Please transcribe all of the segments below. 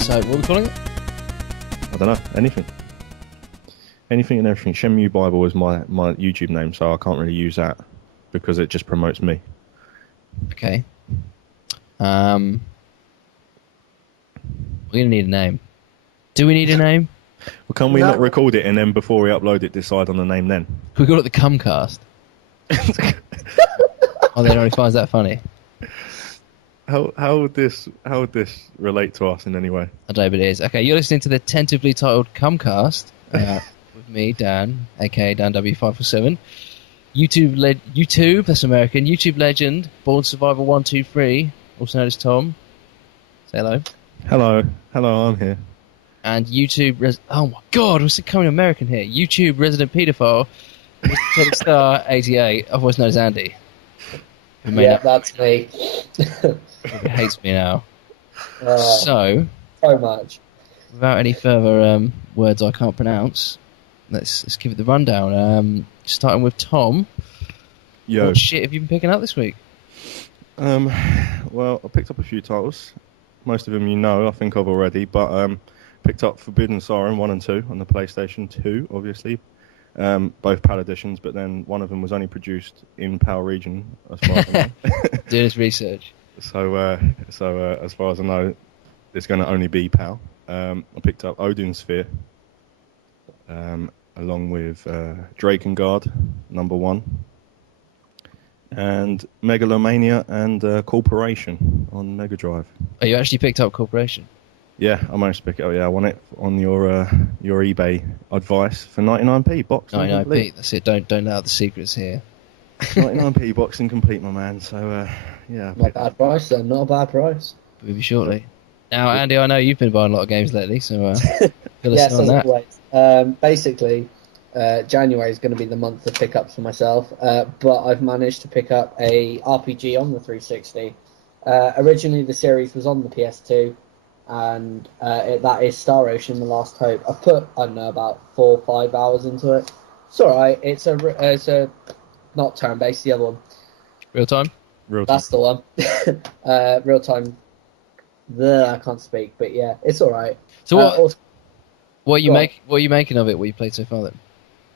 So, what are we calling it? I don't know. Anything. Anything and everything. Shenmue Bible is my YouTube name, so I can't really use that because it just promotes me. Okay. We're going to need a name. Do we need a name? Well, can we not record it and then before we upload it decide on the name then? Can we call it the Cumcast? Oh, they already finds that funny. How would this relate to us in any way? I don't know, but it is. Okay, you're listening to the tentatively titled Cumcast with me, Dan, aka Dan W547. YouTube, that's American. YouTube legend, Born Survivor 123, also known as Tom. Say hello. Hello, I'm here. And YouTube, oh my god, what's becoming American here? YouTube resident paedophile, Mr. Teddy Star 88, otherwise known as Andy. Yeah, that's me. He hates me now. So much. Without any further words I can't pronounce, let's give it the rundown. Starting with Tom. Yo. What shit have you been picking up this week? Well, I picked up a few titles. Most of them I think of already, but picked up Forbidden Siren 1 and 2 on the PlayStation 2, obviously. Both PAL editions, but then one of them was only produced in PAL region, as far as I know. Doing his research. So as far as I know, it's going to only be PAL. I picked up Odin Sphere, along with Drakengard, number 1, and Megalomania and Corporation on Mega Drive. Oh, you actually picked up Corporation? Yeah, I managed to pick it up. Yeah, I won it on your eBay advice for 99p box. 99p. That's it. Don't let out the secrets here. 99p box and complete, my man. So yeah. Not a bad price then. Not a bad price. Maybe shortly. Now, Andy, I know you've been buying a lot of games lately, so yes, on as that. always. Basically, January is going to be the month of pickups for myself, but I've managed to pick up a RPG on the 360. Originally, the series was on the PS2. And that is Star Ocean: The Last Hope. I've put, I don't know, about 4 or 5 hours into it. It's alright. It's a not turn-based, the other one. Real time? That's the one. Real time. I can't speak, but yeah, it's alright. So what are you making of it? What you played so far then?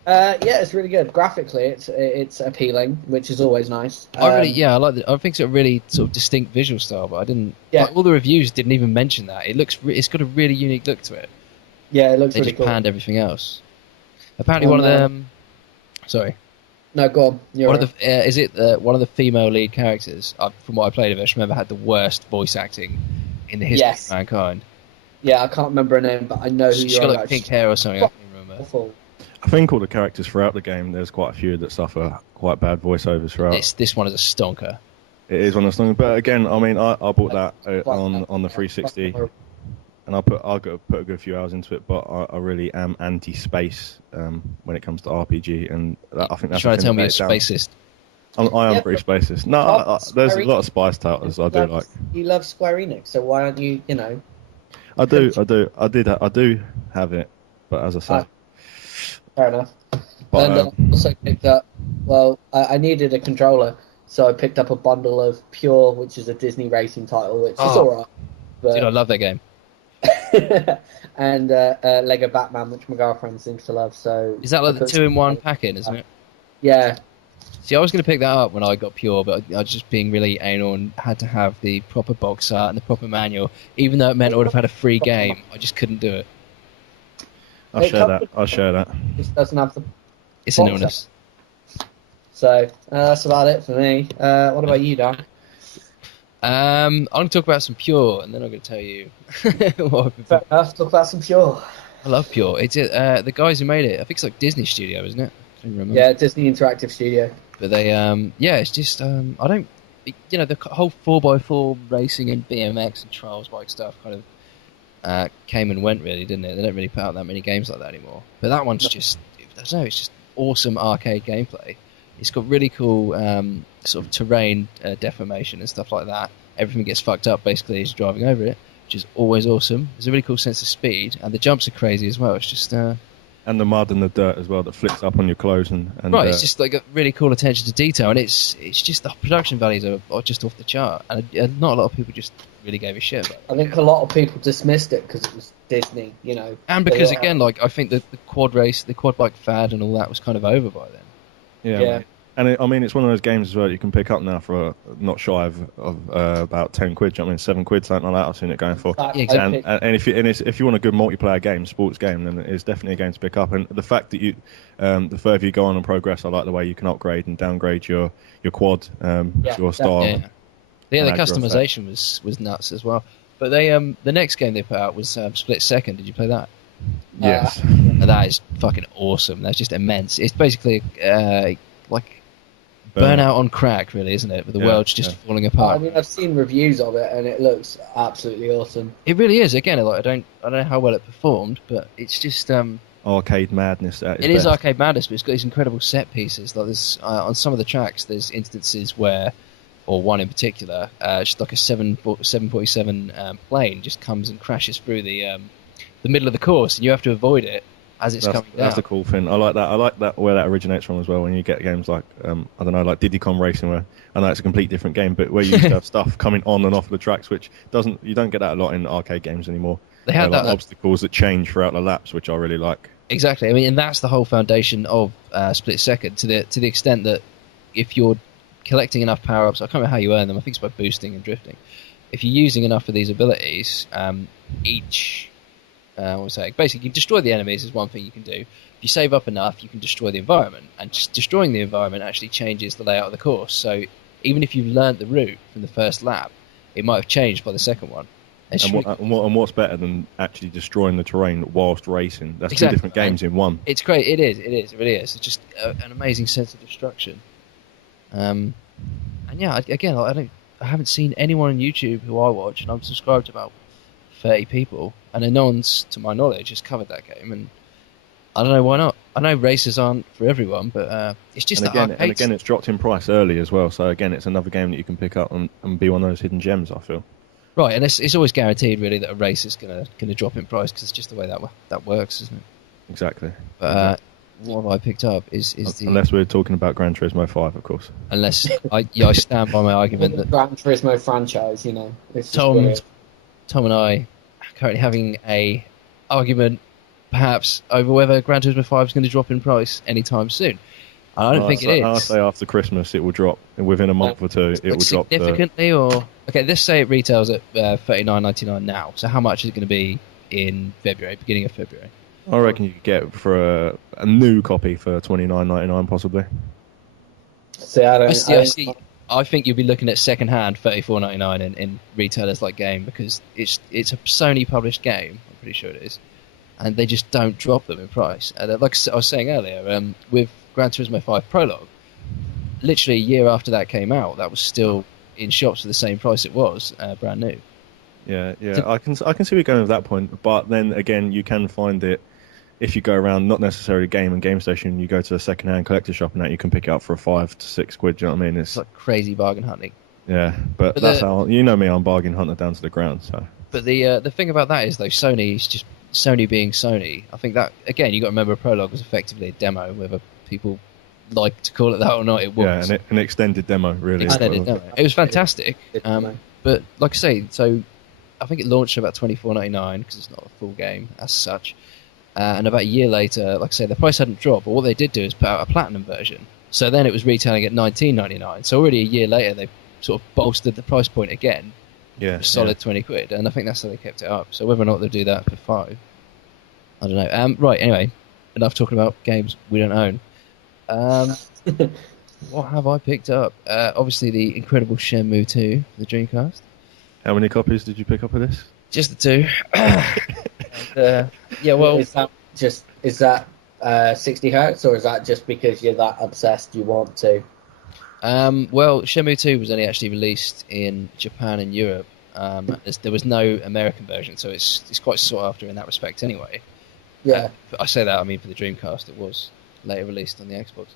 Yeah, it's really good. Graphically, it's appealing, which is always nice. I like it. I think it's a really sort of distinct visual style, but I didn't. Yeah. Like, all the reviews didn't even mention that. It's got a really unique look to it. Yeah, it looks really cool. They just panned everything else. Apparently, one of them. Sorry. No, go on. One of the female lead characters, from what I played of it, I just remember had the worst voice acting in the history of mankind. Yeah, I can't remember her name, but I know who you're. She's got like pink hair or something. I can't remember. Awful. I think all the characters throughout the game, there's quite a few that suffer quite bad voiceovers throughout. This one is a stonker. It is one of the stonkers, but again, I mean, I bought that on the 360, and I put a good few hours into it. But I really am anti-space when it comes to RPG, and I think that's. You're trying to tell me you're spacist? I am pretty spacist. No, there's a lot of spice titles I do like. You love Square Enix, so why aren't you? You know. I do have it, but as I say. Fair enough. But, and I also picked up, I needed a controller, so I picked up a bundle of Pure, which is a Disney racing title, which is alright. Dude, I love that game. And Lego Batman, which my girlfriend seems to love. So is that like the 2-in-1 pack-in, isn't it? Yeah. See, I was going to pick that up when I got Pure, but I was just being really anal and had to have the proper box art and the proper manual, even though it meant I would have had a free game. I just couldn't do it. I'll share that. It doesn't have the. It's an illness. So that's about it for me. What about you, Dan? I'm going to talk about some Pure, and then I'm going to tell you what I've been Fair enough. Talk about some Pure. I love Pure. It's the guys who made it. I think it's like Disney Studio, isn't it? I don't remember. Yeah, Disney Interactive Studio. But they, it's just I don't, the whole 4x4 racing and BMX and trials bike stuff kind of. Came and went, really, didn't it? They don't really put out that many games like that anymore. But that one's just, I don't know, it's just awesome arcade gameplay. It's got really cool sort of terrain deformation and stuff like that. Everything gets fucked up basically as you're driving over it, which is always awesome. There's a really cool sense of speed, and the jumps are crazy as well. It's just And the mud and the dirt as well that flicks up on your clothes and right, it's just like a really cool attention to detail, and it's just the production values are just off the chart, and not a lot of people just really gave a shit about it. I think a lot of people dismissed it because it was Disney, you know. And because again, like I think that the quad bike fad and all that was kind of over by then. Yeah. And it's one of those games as well that you can pick up now for not shy of about £10. Do you know what I mean? £7, something like that. I've seen it going for. Yeah, exactly. And if you want a good multiplayer game, sports game, then it's definitely a game to pick up. And the fact that you, the further you go on and progress, I like the way you can upgrade and downgrade your quad, your style. Yeah, the customization was nuts as well. But they the next game they put out was Split Second. Did you play that? Yes. And that is fucking awesome. That's just immense. It's basically like Burnout on crack, really, isn't it? With the world's just falling apart. I mean, I've seen reviews of it, and it looks absolutely awesome. It really is. Again, like I don't know how well it performed, but it's just arcade madness. It is arcade madness, but it's got these incredible set pieces. Like there's on some of the tracks, there's instances where, or one in particular, just like a 747 plane just comes and crashes through the middle of the course, and you have to avoid it as it's coming down. That's the cool thing. I like that where that originates from as well. When you get games like I don't know, like Diddy Kong Racing, where I know it's a complete different game, but where you used to have stuff coming on and off the tracks, which you don't get that a lot in arcade games anymore. They have like obstacles that change throughout the laps, which I really like. Exactly. I mean, and that's the whole foundation of Split Second, to the extent that if you're collecting enough power-ups, I can't remember how you earn them, I think it's by boosting and drifting. If you're using enough of these abilities, basically, you destroy the enemies is one thing you can do. If you save up enough, you can destroy the environment, and just destroying the environment actually changes the layout of the course. So even if you've learnt the route from the first lap, it might have changed by the second one. And what's better than actually destroying the terrain whilst racing? That's two different games in one. It's great. It is. It really is. It's just an amazing sense of destruction. And yeah, again, I haven't seen anyone on YouTube who I watch, and I'm subscribed to about 30 people, and then no one's, to my knowledge, has covered that game, and I don't know why not. I know races aren't for everyone, but it's just again, it's dropped in price early as well, so again, it's another game that you can pick up and be one of those hidden gems, I feel. Right, and it's always guaranteed, really, that a race is gonna drop in price, because it's just the way that works, isn't it? Exactly. But what have I picked up is unless we're talking about Gran Turismo 5, of course. Unless I stand by my argument that Gran Turismo franchise, you know, it's Tom and I are currently having a argument, perhaps, over whether Gran Turismo 5 is going to drop in price anytime soon. I don't think it is. I'll say after Christmas it will drop. Within a month or two, it will drop significantly. Or okay, let's say it retails at $39.99 now. So how much is it going to be in February, beginning of February? I reckon you could get for a new copy for $29.99 possibly. I think you'll be looking at second hand $34.99 in retailers like Game, because it's a Sony published game. I'm pretty sure it is, and they just don't drop them in price. And like I was saying earlier, with Gran Turismo 5 Prologue, literally a year after that came out, that was still in shops for the same price it was brand new. Yeah. I can see where you're going with that point, but then again, you can find it if you go around, not necessarily Game Station. You go to a second-hand collector shop and that you can pick it up for £5 to £6. Do you know what I mean? It's like crazy bargain hunting. Yeah, but that's how you know me. I'm bargain hunter down to the ground. So. But the thing about that is, though, Sony's just Sony being Sony. I think that again, you got to remember, Prologue was effectively a demo, whether people like to call it that or not. It was an extended demo, really. It was fantastic. But like I say, so I think it launched at about $24.99 because it's not a full game as such. And about a year later, like I say, the price hadn't dropped, but what they did do is put out a platinum version. So then it was retailing at $19.99. So already a year later, they sort of bolstered the price point again. Yeah, a solid £20, and I think that's how they kept it up. So whether or not they'll do that for £5, I don't know. Right, anyway, enough talking about games we don't own. What have I picked up? Obviously, the incredible Shenmue 2, the Dreamcast. How many copies did you pick up of this? Just the 2. Yeah, well, is that 60 hertz, or is that just because you're that obsessed you want to? Well, Shenmue 2 was only actually released in Japan and Europe. There was no American version, so it's quite sought after in that respect anyway. Yeah. I say that, I mean, for the Dreamcast, it was later released on the Xbox.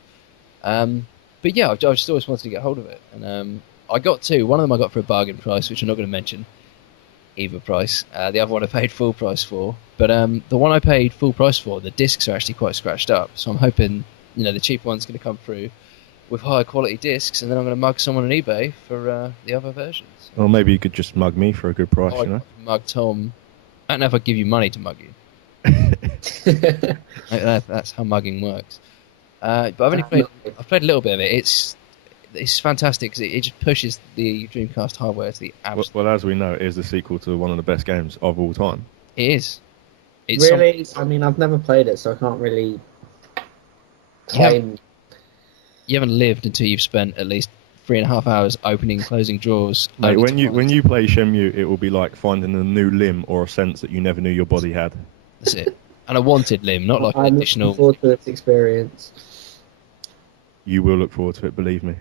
But yeah, I just always wanted to get hold of it. And I got two. One of them I got for a bargain price, which I'm not going to mention. either price. The other one I paid full price for. But the one I paid full price for, the discs are actually quite scratched up. So I'm hoping, the cheap one's going to come through with higher quality discs, and then I'm going to mug someone on eBay for the other versions. Well, maybe you could just mug me for a good price, I mug Tom. I don't know if I give you money to mug you. That's how mugging works. But I've played a little bit of it. It's fantastic because it just pushes the Dreamcast hardware to the absolute. Well, as we know, it is the sequel to one of the best games of all time. It is. Really? I mean, I've never played it, so I can't really claim. You haven't lived until you've spent at least 3.5 hours opening, closing drawers. Mate, when you play Shenmue, it will be like finding a new limb or a sense that you never knew your body had. That's it. And a wanted limb, not like an additional. I'm looking forward to this experience. You will look forward to it, believe me.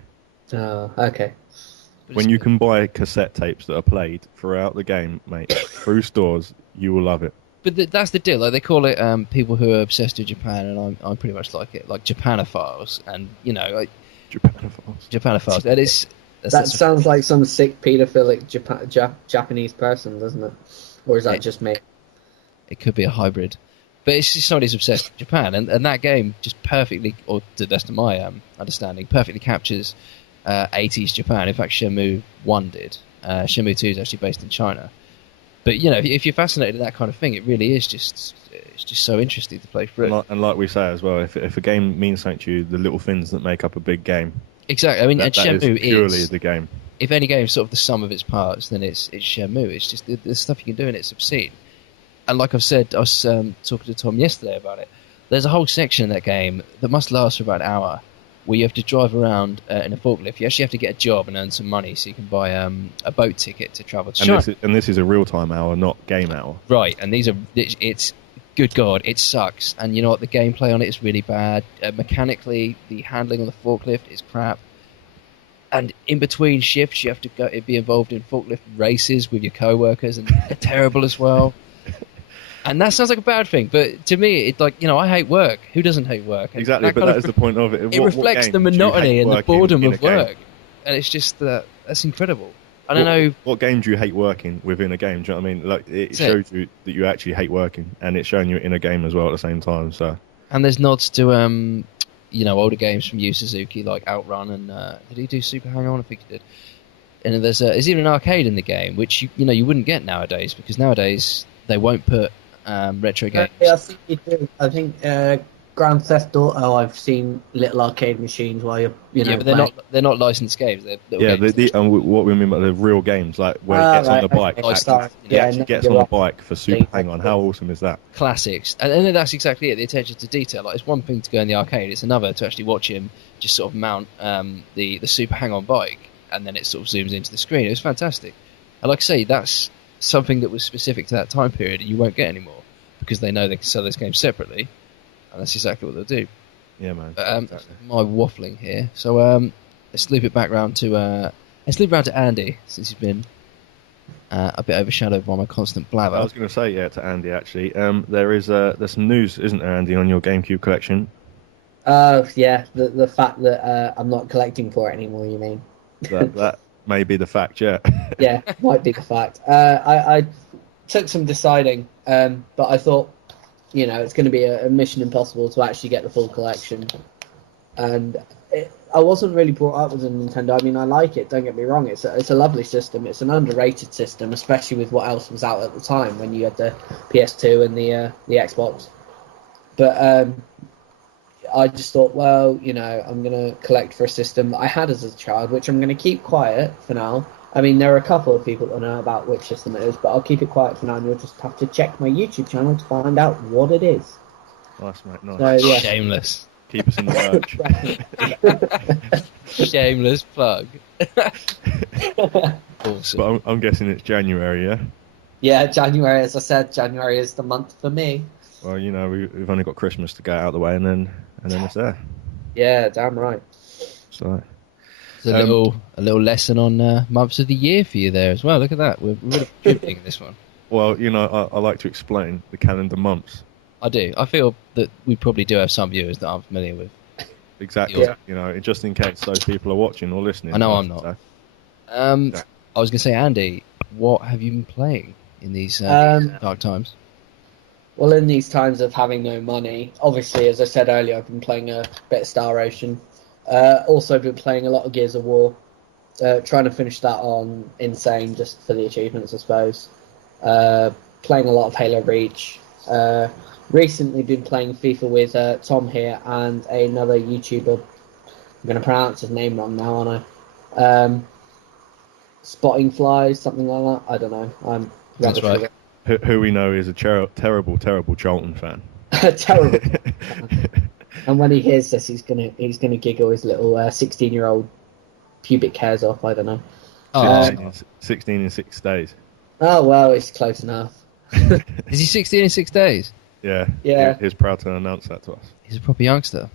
Oh, okay. When you can buy cassette tapes that are played throughout the game, mate, through stores, you will love it. But that's the deal. Like they call it, people who are obsessed with Japan, and I'm pretty much like it, like Japanophiles, and like Japanophiles. That sounds like some sick paedophilic Japanese person, doesn't it? Or is that just me? It could be a hybrid. But it's just somebody who's obsessed with Japan, and that game just perfectly, or to the best of my understanding, perfectly captures 80s Japan. In fact, Shenmue 1 did. Shenmue 2 is actually based in China. But, if you're fascinated with that kind of thing, it really is it's just so interesting to play through. And like we say as well, if a game means something to you, the little things that make up a big game. Exactly. I mean, and Shenmue is purely the game. If any game is sort of the sum of its parts, then it's Shenmue. It's just the stuff you can do, and it's obscene. And like I've said, I was talking to Tom yesterday about it. There's a whole section in that game that must last for about an hour, where you have to drive around in a forklift. You actually have to get a job and earn some money so you can buy a boat ticket to travel to China. And this is a real-time hour, not game hour. Right, and it's good God, it sucks. And you know what, the gameplay on it is really bad. Mechanically, the handling on the forklift is crap. And in between shifts, you have to be involved in forklift races with your co-workers, and they're terrible as well. And that sounds like a bad thing, but to me, it's like, I hate work. Who doesn't hate work? And exactly, but that is the point of it. It reflects the monotony and the boredom of work. And it's just that's incredible. I don't know. What game do you hate working within a game? Do you know what I mean? Like, it shows you that you actually hate working, and it's showing you in a game as well at the same time. So. And there's nods to, older games from Yu Suzuki, like Outrun, and did he do Super Hang-On? I think he did. And there's even an arcade in the game, which you wouldn't get nowadays, because nowadays they won't put retro games. Yeah, I think you do. I think Grand Theft Auto. I've seen little arcade machines while but they're not licensed games. They're games. And what we mean by the real games, like where it gets on the bike, actually gets on the bike for Super Hang-On. How awesome is that? Classics, and that's exactly it. The attention to detail. Like, it's one thing to go in the arcade; it's another to actually watch him just sort of mount the Super Hang-On bike, and then it sort of zooms into the screen. It was fantastic. And like I say, that's something that was specific to that time period you won't get anymore, because they know they can sell those games separately, and that's exactly what they'll do. Yeah, man. Exactly. My waffling here. So let's loop it back round to Andy, since he's been a bit overshadowed by my constant blather. I was going to say to Andy actually. There's some news, isn't there, Andy, on your GameCube collection? Yeah, the fact that I'm not collecting for it anymore. You mean? That may be the fact, yeah. Yeah, might be the fact. I took some deciding, but I thought, it's going to be a mission impossible to actually get the full collection. And I wasn't really brought up with a Nintendo. I mean, I like it, don't get me wrong. It's a lovely system. It's an underrated system, especially with what else was out at the time when you had the PS2 and the Xbox. But I just thought, well, I'm going to collect for a system that I had as a child, which I'm going to keep quiet for now. I mean, there are a couple of people that know about which system it is, but I'll keep it quiet for now, and you'll just have to check my YouTube channel to find out what it is. Nice, mate, nice. So, yeah. Shameless. Keep us in the lurch. Shameless plug. Awesome. But I'm guessing it's January, yeah? Yeah, January, as I said, January is the month for me. Well, we've only got Christmas to get out of the way, and then it's there. Yeah, damn right. So... There's a little lesson on months of the year for you there as well. Look at that. We're really contributing this one. Well, I like to explain the calendar months. I do. I feel that we probably do have some viewers that I'm familiar with. Exactly. Yeah. Just in case those people are watching or listening. I know I'm not. I was going to say, Andy, what have you been playing? in these Um, dark times? Well, in these times of having no money, obviously, as I said earlier, I've been playing a bit of Star Ocean. Also been playing a lot of Gears of War. Trying to finish that on Insane just for the achievements, I suppose. Playing a lot of Halo Reach. Recently been playing FIFA with Tom here and another YouTuber. I'm going to pronounce his name wrong now, aren't I? Spotting Flies, something like that. I don't know. I'm That's rubbish right. with Who we know is a terrible Charlton fan. it. Terrible. And when he hears this, he's gonna giggle his little 16-year-old pubic hairs off. I don't know. Oh, 16 in 6 days. Oh well, it's close enough. is he 16 in 6 days? Yeah. Yeah. He's proud to announce that to us. He's a proper youngster.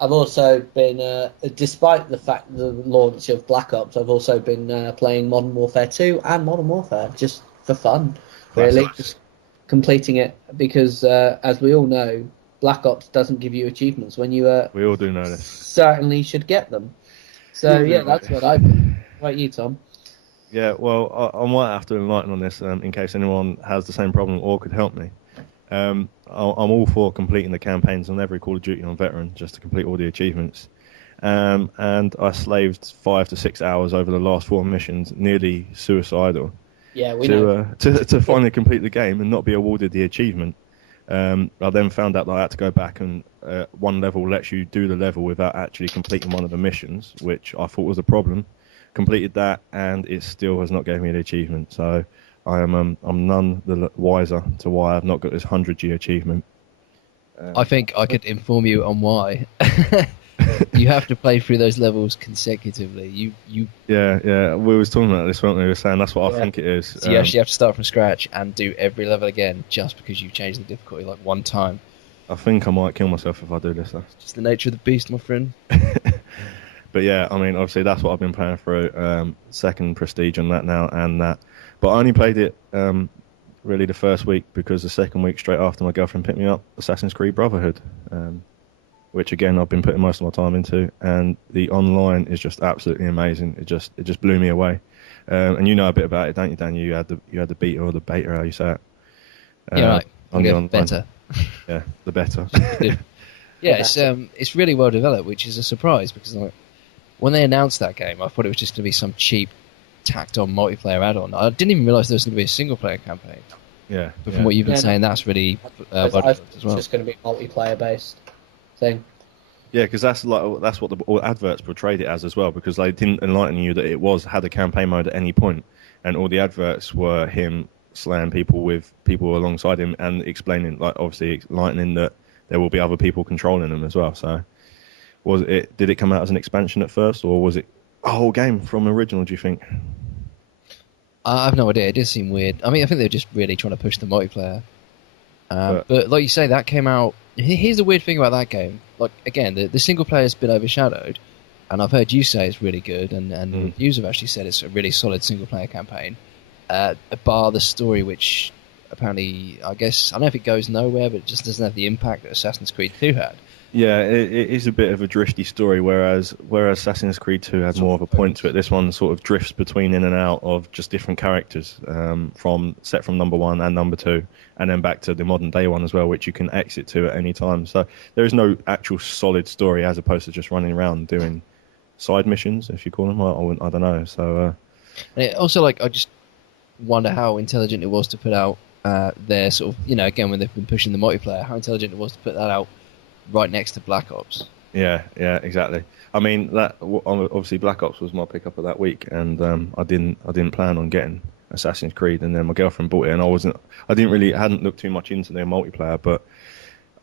I've also been, despite the fact the launch of Black Ops, I've also been playing Modern Warfare 2 and Modern Warfare just for fun, really, just completing it because, as we all know, Black Ops doesn't give you achievements when you We all do know this. certainly should get them. So yeah, that's what I've been. What about you, Tom? Yeah, well, I might have to enlighten on this in case anyone has the same problem or could help me. I'm all for completing the campaigns on every Call of Duty on Veteran just to complete all the achievements. And I slaved 5 to 6 hours over the last 4 missions, nearly suicidal, Yeah, we know. to finally complete the game and not be awarded the achievement. I then found out that I had to go back and one level lets you do the level without actually completing one of the missions, which I thought was a problem. Completed that, and it still has not given me the achievement. So I'm none the wiser to why I've not got this 100G achievement. I think I could inform you on why. You have to play through those levels consecutively. You Yeah. We was talking about this, weren't we? We were saying that's what I think it is. So you actually have to start from scratch and do every level again just because you've changed the difficulty like one time. I think I might kill myself if I do this. It's just the nature of the beast, my friend. But yeah, I mean, obviously that's what I've been playing through. Second Prestige on that now, and that. But I only played it really the first week because the second week, straight after my girlfriend picked me up, Assassin's Creed Brotherhood, which again I've been putting most of my time into, and the online is just absolutely amazing. It just blew me away. And you know a bit about it, don't you, Dan? You had the beta or the beta, how you say it? Yeah, right. On the online. Better. Yeah, the better. Yeah, it's really well developed, which is a surprise because like when they announced that game, I thought it was just going to be some cheap, tacked-on multiplayer add-on. I didn't even realise there was going to be a single-player campaign. Yeah. But from what you've been saying, that's really well developed as well. It's just going to be a multiplayer-based thing. Yeah, because that's what the all adverts portrayed it as well, because they didn't enlighten you that it had a campaign mode at any point, and all the adverts were him slaying people with people alongside him and explaining, like obviously enlightening that there will be other people controlling them as well. So, did it come out as an expansion at first, or was it a whole game from original? Do you think? I have no idea. It did seem weird. I mean, I think they're just really trying to push the multiplayer. But like you say, that came out. Here's the weird thing about that game. Like again, the single player has been overshadowed, and I've heard you say it's really good, and reviews have actually said it's a really solid single player campaign. Bar the story, which apparently, I guess, I don't know if it goes nowhere, but it just doesn't have the impact that Assassin's Creed 2 had. Yeah, it is a bit of a drifty story, whereas Assassin's Creed 2 had more of a point to it. This one sort of drifts between in and out of just different characters, from number 1 and number 2, and then back to the modern day one as well, which you can exit to at any time. So there is no actual solid story as opposed to just running around doing side missions, if you call them. I don't know. So and it also, like, I just wonder how intelligent it was to put out their sort of, again, when they've been pushing the multiplayer, how intelligent it was to put that out right next to Black Ops. Yeah, exactly. I mean, that obviously Black Ops was my pickup of that week, and I didn't plan on getting Assassin's Creed, and then my girlfriend bought it, and I hadn't looked too much into their multiplayer, but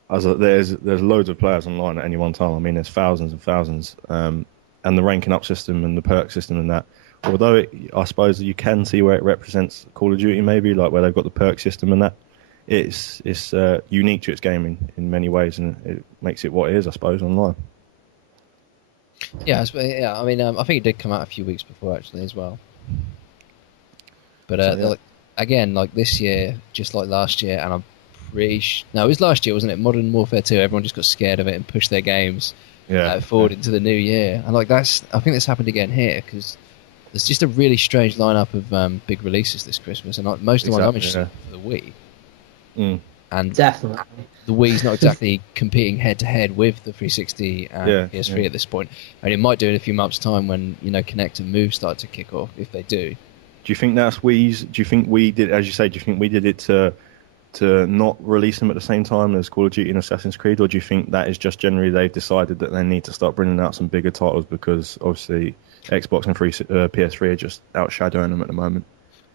there's loads of players online at any one time. I mean, there's thousands and thousands, and the ranking up system and the perk system and that. Although I suppose you can see where it represents Call of Duty, maybe like where they've got the perk system and that. It's unique to its gaming in many ways, and it makes it what it is, I suppose, online. Yeah, I mean, I think it did come out a few weeks before actually as well. But again, like this year, just like last year, and I'm no, it was last year, wasn't it? Modern Warfare 2. Everyone just got scared of it and pushed their games forward into the new year, and like I think that's happened again here because There's just a really strange lineup of big releases this Christmas, and most of the ones I'm interested in for the Wii. And Definitely. the Wii's not exactly competing head to head with the 360 and PS3 at this point, and it might do in a few months' time when Kinect and Move start to kick off, if they do. Do you think that's Wii's? Do you think we did, as you say? Do you think we did it to not release them at the same time as Call of Duty and Assassin's Creed, or do you think that is just generally they've decided that they need to start bringing out some bigger titles because obviously Xbox and PS3 are just outshadowing them at the moment?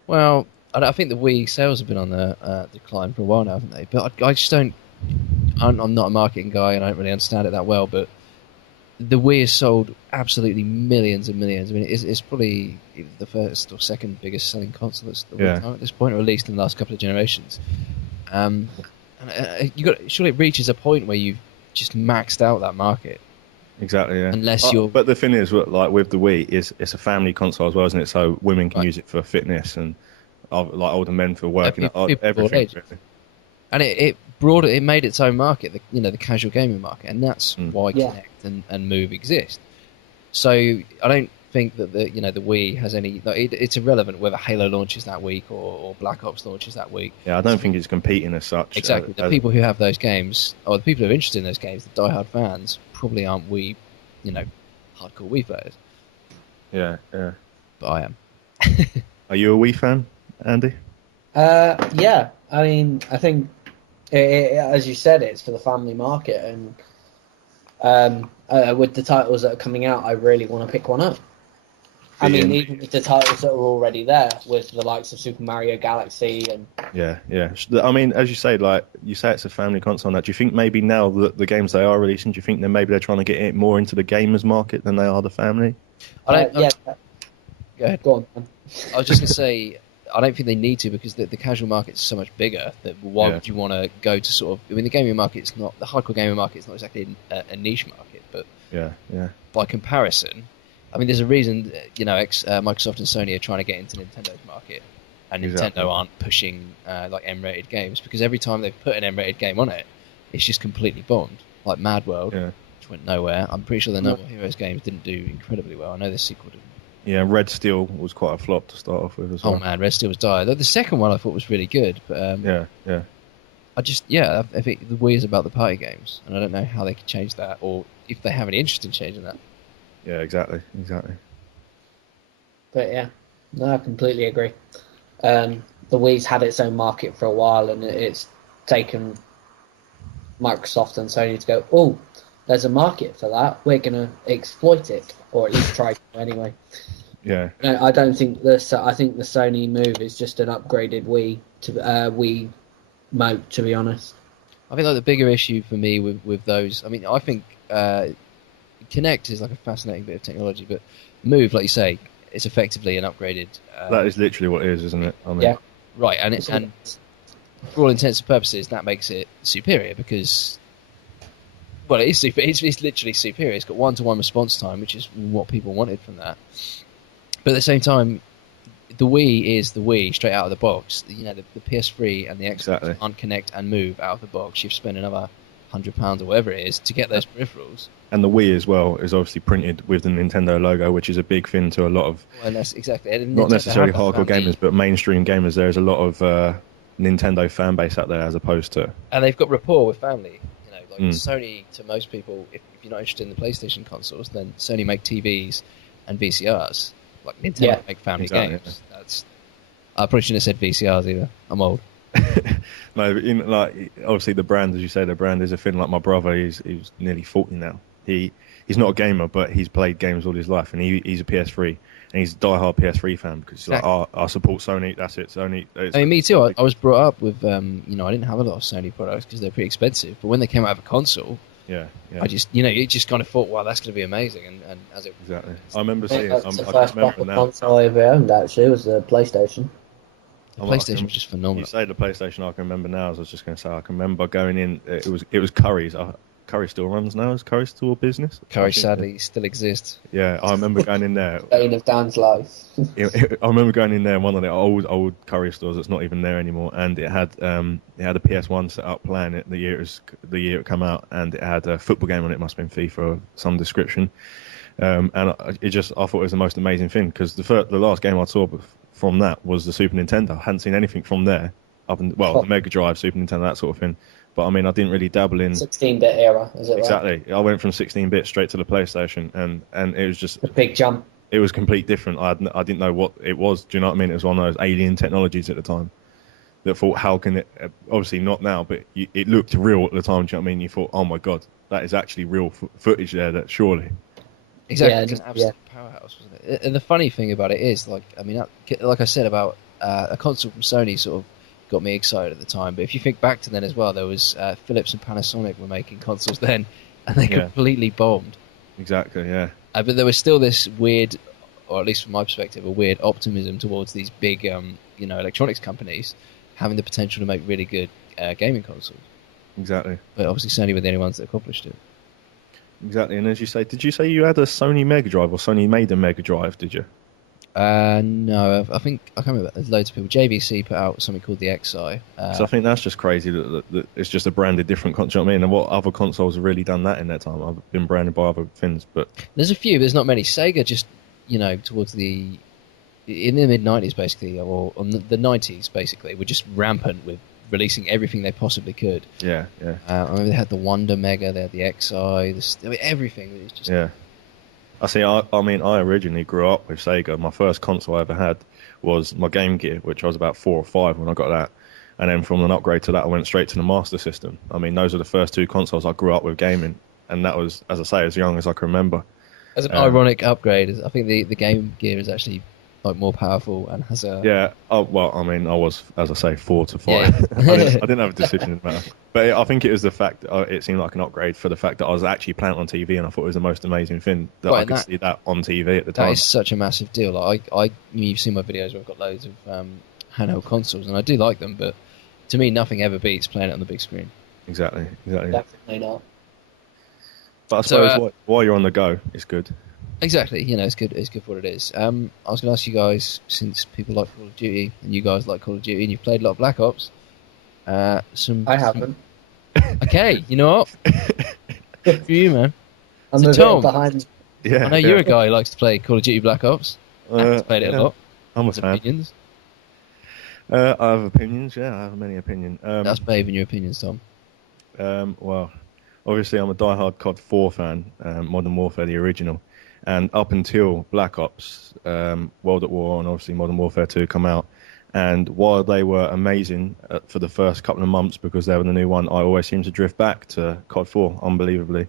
Well, I think the Wii sales have been on the decline for a while now, haven't they? But I just don't. I'm not a marketing guy, and I don't really understand it that well. But the Wii has sold absolutely millions and millions. I mean, it's probably the first or second biggest selling console at this point, or at least in the last couple of generations. And surely it reaches a point where you've just maxed out that market. Exactly, yeah. Unless you're. But the thing is, like with the Wii, it's a family console as well, isn't it? So women can use it for fitness and like older men for working, everything. Really. And it made its own market, the casual gaming market, and that's why Kinect and Move exist. So I don't think that the Wii has any. It's irrelevant whether Halo launches that week or Black Ops launches that week. Yeah, I don't think it's competing as such. Exactly. The people who have those games, or the people who are interested in those games, the diehard fans, probably aren't Wii, hardcore Wii players. Yeah. But I am. Are you a Wii fan, Andy? Yeah. I mean, I think, as you said, it's for the family market, and with the titles that are coming out, I really want to pick one up. I mean, even with the titles that are already there, with the likes of Super Mario Galaxy and... Yeah. I mean, as you say, like, you say it's a family console now. Do you think maybe now that the games they are releasing, do you think that maybe they're trying to get it more into the gamers market than they are the family? Go ahead. Go on, man. I was just going to say, I don't think they need to, because the casual market is so much bigger that why would you want to go to sort of... I mean, the gaming market is not... The hardcore gaming market is not exactly a niche market, but by comparison... I mean, there's a reason, Microsoft and Sony are trying to get into Nintendo's market, and Nintendo aren't pushing like M-rated games, because every time they've put an M-rated game on it, it's just completely bombed. Like Mad World, which went nowhere. I'm pretty sure the No More Heroes games didn't do incredibly well. I know the sequel didn't. Yeah, Red Steel was quite a flop to start off with as well. Oh man, Red Steel was dire. The second one I thought was really good, but I think the Wii is about the party games, and I don't know how they could change that, or if they have any interest in changing that. Yeah, exactly. But yeah, no, I completely agree. The Wii's had its own market for a while, and it's taken Microsoft and Sony to go, oh, there's a market for that. We're going to exploit it, or at least try to anyway. Yeah. No, I don't think I think the Sony Move is just an upgraded Wii to Wii Mote, to be honest. I think like the bigger issue for me with those, I mean, I think Kinect is like a fascinating bit of technology, but Move, like you say, it's effectively an upgraded. That is literally what it is, isn't it? I mean, right, and for all intents and purposes, that makes it superior because, well, it is super. It's literally superior. It's got one-to-one response time, which is what people wanted from that. But at the same time, the Wii is the Wii straight out of the box. The PS3 and the Xbox aren't Kinect and Move out of the box. You've spent another £100 or whatever it is to get those peripherals. And the Wii as well is obviously printed with the Nintendo logo, which is a big thing to a lot of not necessarily hardcore gamers, but mainstream gamers. There's a lot of Nintendo fan base out there as opposed to... And they've got rapport with family. Sony, to most people, if you're not interested in the PlayStation consoles, then Sony make TVs and VCRs. Like Nintendo make family games. I probably shouldn't have said VCRs either. I'm old. No, obviously the brand, as you say, the brand is a thing. Like my brother, he's nearly 40 now. He's not a gamer, but he's played games all his life, and he's a PS3, and he's a diehard PS3 fan because he's like, I support Sony. That's it. Sony. I mean, me too. I was brought up with, I didn't have a lot of Sony products because they're pretty expensive. But when they came out of a console, I just, you just kind of thought, wow, that's going to be amazing. And as it exactly, I remember seeing. That's the first console I ever owned. Actually, was the PlayStation. The PlayStation was just phenomenal. You say the PlayStation, I can remember now. As I was just going to say, I can remember going in. It was Curry's. Curry still runs now. Is Curry still a business? Curry sadly still exists. Yeah, I remember going in there. Bane of Dan's life. I remember going in there in one of the old Curry stores that's not even there anymore, and it had a PS1 set up playing it the year it came out, and it had a football game on it. Must have been FIFA of some description. I thought it was the most amazing thing because the last game I saw from that was the Super Nintendo. I hadn't seen anything from there the Mega Drive, Super Nintendo, that sort of thing. But I mean, I didn't really dabble in 16-bit era, is it exactly. right? I went from 16-bit straight to the PlayStation, and it was just a big jump. It was complete different. I didn't know what it was. Do you know what I mean? It was one of those alien technologies at the time. That thought, how can it? Obviously not now, but it looked real at the time. Do you know what I mean? You thought, oh my god, that is actually real footage there. That surely. Exactly, it's an absolute powerhouse, wasn't it? And the funny thing about it is, like I said about a console from Sony, sort of got me excited at the time. But if you think back to then as well, there was Philips and Panasonic were making consoles then, and they completely bombed. Exactly, yeah. But there was still this weird, or at least from my perspective, a weird optimism towards these big, electronics companies having the potential to make really good gaming consoles. Exactly. But obviously Sony were the only ones that accomplished it. Exactly, and as you say, did you say you had a Sony Mega Drive, or Sony made a Mega Drive, did you? No, I can't remember. There's loads of people. JVC put out something called the XI. So I think that's just crazy that it's just a branded different console. You know what I mean, and what other consoles have really done that in their time? I've been branded by other things, but there's a few. There's not many. Sega just, towards in the mid-90s basically, or on the 90s basically, were just rampant with releasing everything they possibly could. Yeah. I remember they had the Wonder Mega, they had the XI, everything. It was just I see. I mean, I originally grew up with Sega. My first console I ever had was my Game Gear, which I was about 4 or 5 when I got that. And then from an upgrade to that, I went straight to the Master System. I mean, those are the first 2 consoles I grew up with gaming, and that was, as I say, as young as I can remember. As an ironic upgrade, I think the Game Gear is actually like more powerful and has a... Yeah, well, I mean, I was, as I say, 4 to 5. Yeah. I didn't have a decision in that. But I think it was the fact that it seemed like an upgrade for the fact that I was actually playing it on TV, and I thought it was the most amazing thing that I could see that on TV at the time. That is such a massive deal. Like you've seen my videos where I've got loads of handheld consoles, and I do like them, but to me, nothing ever beats playing it on the big screen. Exactly. Definitely not. But I suppose while you're on the go, it's good. Exactly, it's good. It's good for what it is. I was going to ask you guys, since people like Call of Duty and you guys like Call of Duty, and you've played a lot of Black Ops. I haven't. Okay, you know what? Good for you, man. I'm a bit behind. Yeah, I know you're a guy who likes to play Call of Duty Black Ops. I've played it a lot. I'm a fan. Opinions? I have opinions. Yeah, I have many opinions. That's brave in your opinions, Tom. Well, obviously I'm a diehard COD 4 fan, Modern Warfare, the original. And up until Black Ops, World at War, and obviously Modern Warfare 2 come out. And while they were amazing for the first couple of months because they were the new one, I always seem to drift back to COD 4, unbelievably.